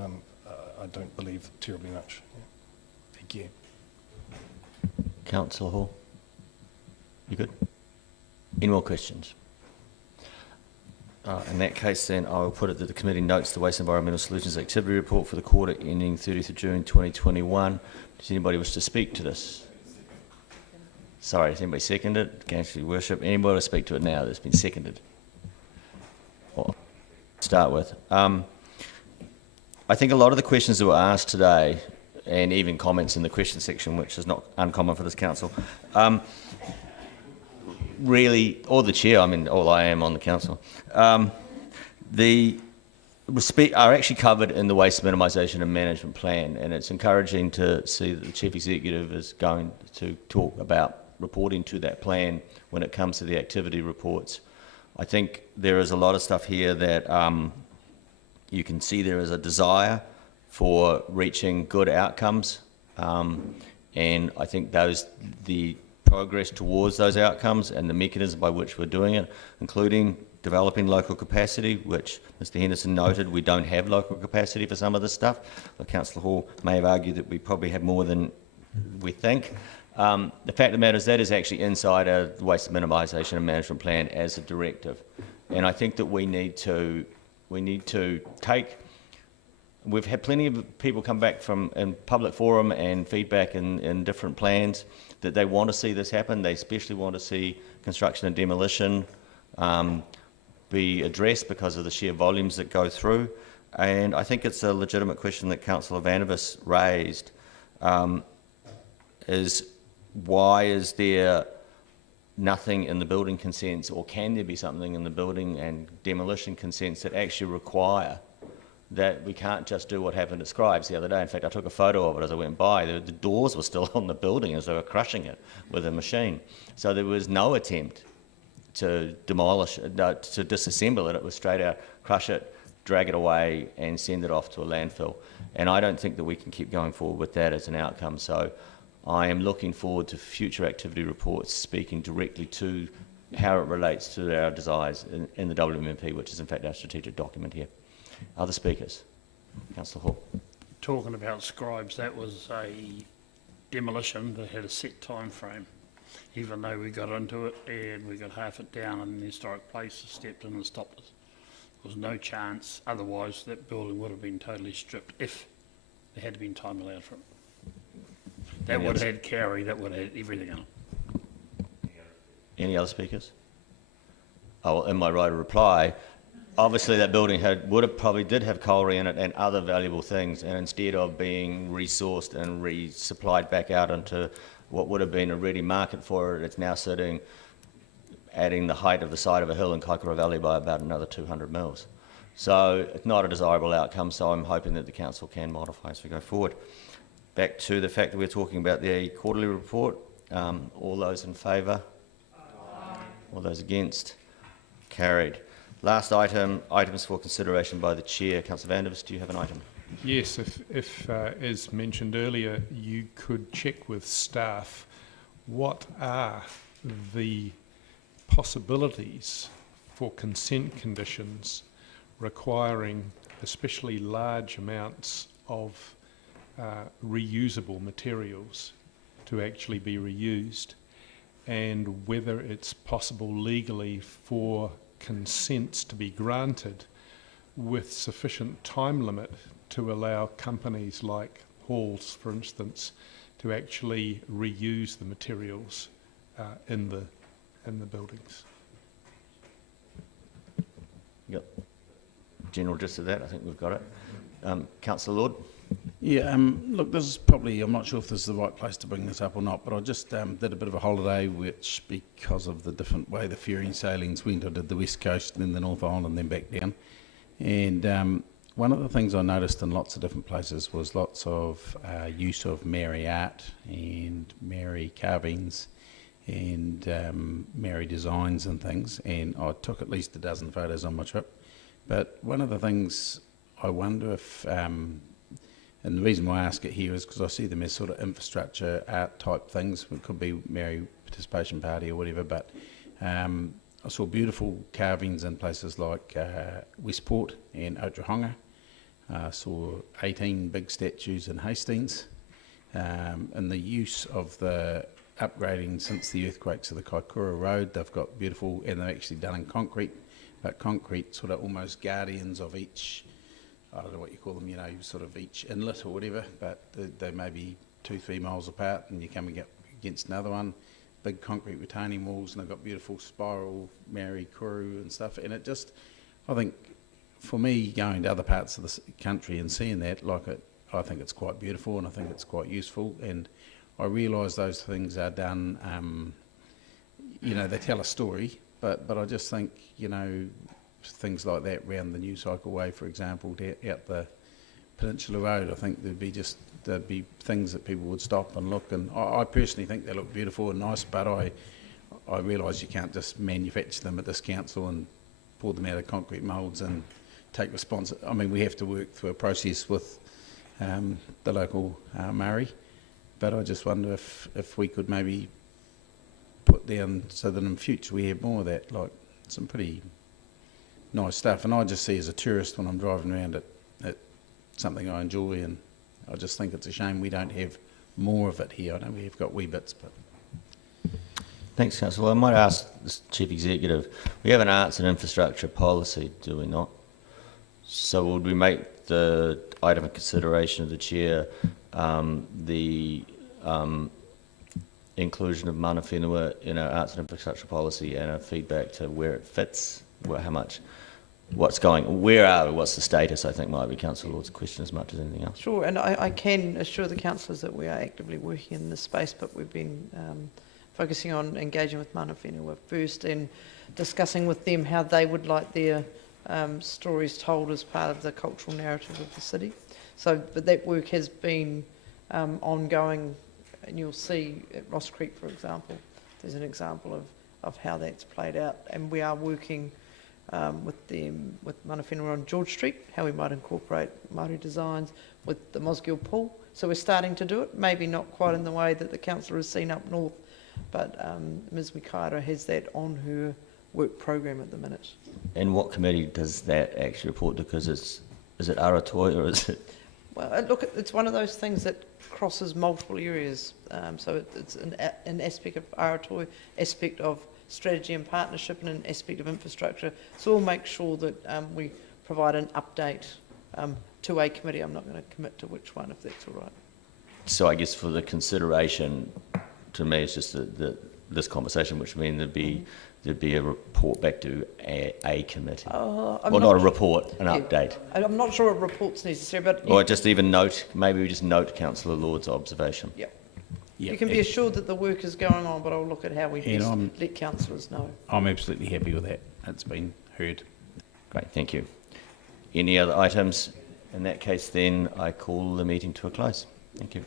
I don't believe terribly much. Yeah. Thank you. Councillor Hall, you good? Any more questions? In that case, then, I will put it that the committee notes the Waste Environmental Solutions Activity Report for the quarter ending 30th of June 2021. Does anybody wish to speak to this? Sorry, does anybody second it? Councillor Your Worship, anybody to speak to it now that's been seconded? Or start with. I think a lot of the questions that were asked today, and even comments in the question section, which is not uncommon for this council, really, or the chair, all I am on the council, are actually covered in the Waste Minimisation and Management Plan, and it's encouraging to see that the Chief Executive is going to talk about reporting to that plan when it comes to the activity reports I think there is a lot of stuff here that you can see there is a desire for reaching good outcomes, and I think the progress towards those outcomes and the mechanism by which we're doing it, including developing local capacity, which Mr Henderson noted we don't have local capacity for some of this stuff. But Councillor Hall may have argued that we probably have more than we think. The fact of the matter is that is actually inside a waste minimisation and management plan as a directive, and I think that we need to take. We've had plenty of people come back from in public forum and feedback in different plans that they want to see this happen. They especially want to see construction and demolition be addressed because of the sheer volumes that go through. And I think it's a legitimate question that Councillor Vandervis raised, is why is there nothing in the building consents, or can there be something in the building and demolition consents that actually require that we can't just do what happened at Scribes the other day. In fact, I took a photo of it as I went by. The doors were still on the building as they were crushing it with a machine. So there was no attempt to demolish it, to disassemble it. It was straight out, crush it, drag it away and send it off to a landfill. And I don't think that we can keep going forward with that as an outcome. So I am looking forward to future activity reports speaking directly to how it relates to our desires in the WMP, which is in fact our strategic document here. Other speakers? Councillor Hall. Talking about Scribes, that was a demolition that had a set time frame. Even though we got into it and we got half it down and the historic place stepped in and stopped us. There was no chance, otherwise that building would have been totally stripped if there had been time allowed for it. That would have had carry, that would have had everything in it. Any other speakers? Oh, in my right of reply, obviously that building probably did have colliery in it and other valuable things, and instead of being resourced and resupplied back out into what would have been a ready market for it, it's now sitting, adding the height of the side of a hill in Kaikoura Valley by about another 200 mils. So it's not a desirable outcome, so I'm hoping that the council can modify as we go forward. Back to the fact that we're talking about the quarterly report. All those in favour? All those against? Carried. Last item, items for consideration by the Chair. Councillor Vandervis, do you have an item? Yes, if as mentioned earlier, you could check with staff what are the possibilities for consent conditions requiring especially large amounts of reusable materials to actually be reused, and whether it's possible legally for consents to be granted with sufficient time limit to allow companies like Halls, for instance, to actually reuse the materials in the buildings. Yep. General gist of that, I think we've got it. Councillor Lord. Yeah, look, this is probably, I'm not sure if this is the right place to bring this up or not, but I just did a bit of a holiday, which because of the different way the ferry sailings went, I did the West Coast and then the North Island and then back down. And one of the things I noticed in lots of different places was lots of use of Maori art and Maori carvings and Maori designs and things, and I took at least a dozen photos on my trip. But one of the things I wonder if, and the reason why I ask it here is because I see them as sort of infrastructure art type things. It could be Maori Participation Party or whatever, but I saw beautiful carvings in places like Westport and Otahonga. I saw 18 big statues in Hastings, and the use of the upgrading since the earthquakes of the Kaikoura Road. They've got beautiful, and they're actually done in concrete, but concrete sort of almost guardians of each, I don't know what you call them, you know, sort of each inlet or whatever, but they may be 2-3 miles apart, and you're coming up against another one. Big concrete retaining walls, and they've got beautiful spiral Maori kuru and stuff. And it just, I think, for me, going to other parts of the country and seeing that, like it, I think it's quite beautiful, and I think it's quite useful. And I realise those things are done, you know, they tell a story, but I just think, you know, things like that around the New Cycle Way, for example, out the Peninsula Road, I think there'd be things that people would stop and look, and I personally think they look beautiful and nice, but I I realise you can't just manufacture them at this council and pour them out of concrete moulds and take response. I mean, we have to work through a process with the local Māori, but I just wonder if we could maybe put down so that in future we have more of that, like some pretty nice stuff. And I just see as a tourist when I'm driving around it something I enjoy, and I just think it's a shame we don't have more of it here. I know we've got wee bits, but... Thanks, Councillor. I might ask the Chief Executive, we have an arts and infrastructure policy, do we not? So would we make the item of consideration of the Chair the inclusion of mana whenua in our arts and infrastructure policy and a feedback to where it fits, how much, where are we, what's the status, I think might be Councillor Lord's question as much as anything else. Sure, and I can assure the councillors that we are actively working in this space, but we've been focusing on engaging with mana whenua first and discussing with them how they would like their stories told as part of the cultural narrative of the city. So, but that work has been ongoing, and you'll see at Ross Creek, for example, there's an example of how that's played out, and we are working with them, with mana whenua on George Street, how we might incorporate Māori designs with the Mosgiel Pool. So we're starting to do it, maybe not quite in the way that the councillor has seen up north, but Ms Mikaira has that on her work program at the minute. And what committee does that actually report to? Because is it Aratoi or is it? Well, look, it's one of those things that crosses multiple areas. So it's an aspect of Aratoi, aspect of strategy and partnership, and an aspect of infrastructure. So we'll make sure that we provide an update to a committee. I'm not going to commit to which one, if that's all right. So I guess for the consideration, to me, it's just this conversation, which means there'd be a report back to a committee. Well, not a report, an update. I'm not sure a report's necessary, but... Or just even note, maybe we just note Councillor Lord's observation. Yep. You can be assured that the work is going on, but I'll look at how we best let councillors know. I'm absolutely happy with that. It's been heard. Great, thank you. Any other items? In that case, then, I call the meeting to a close. Thank you.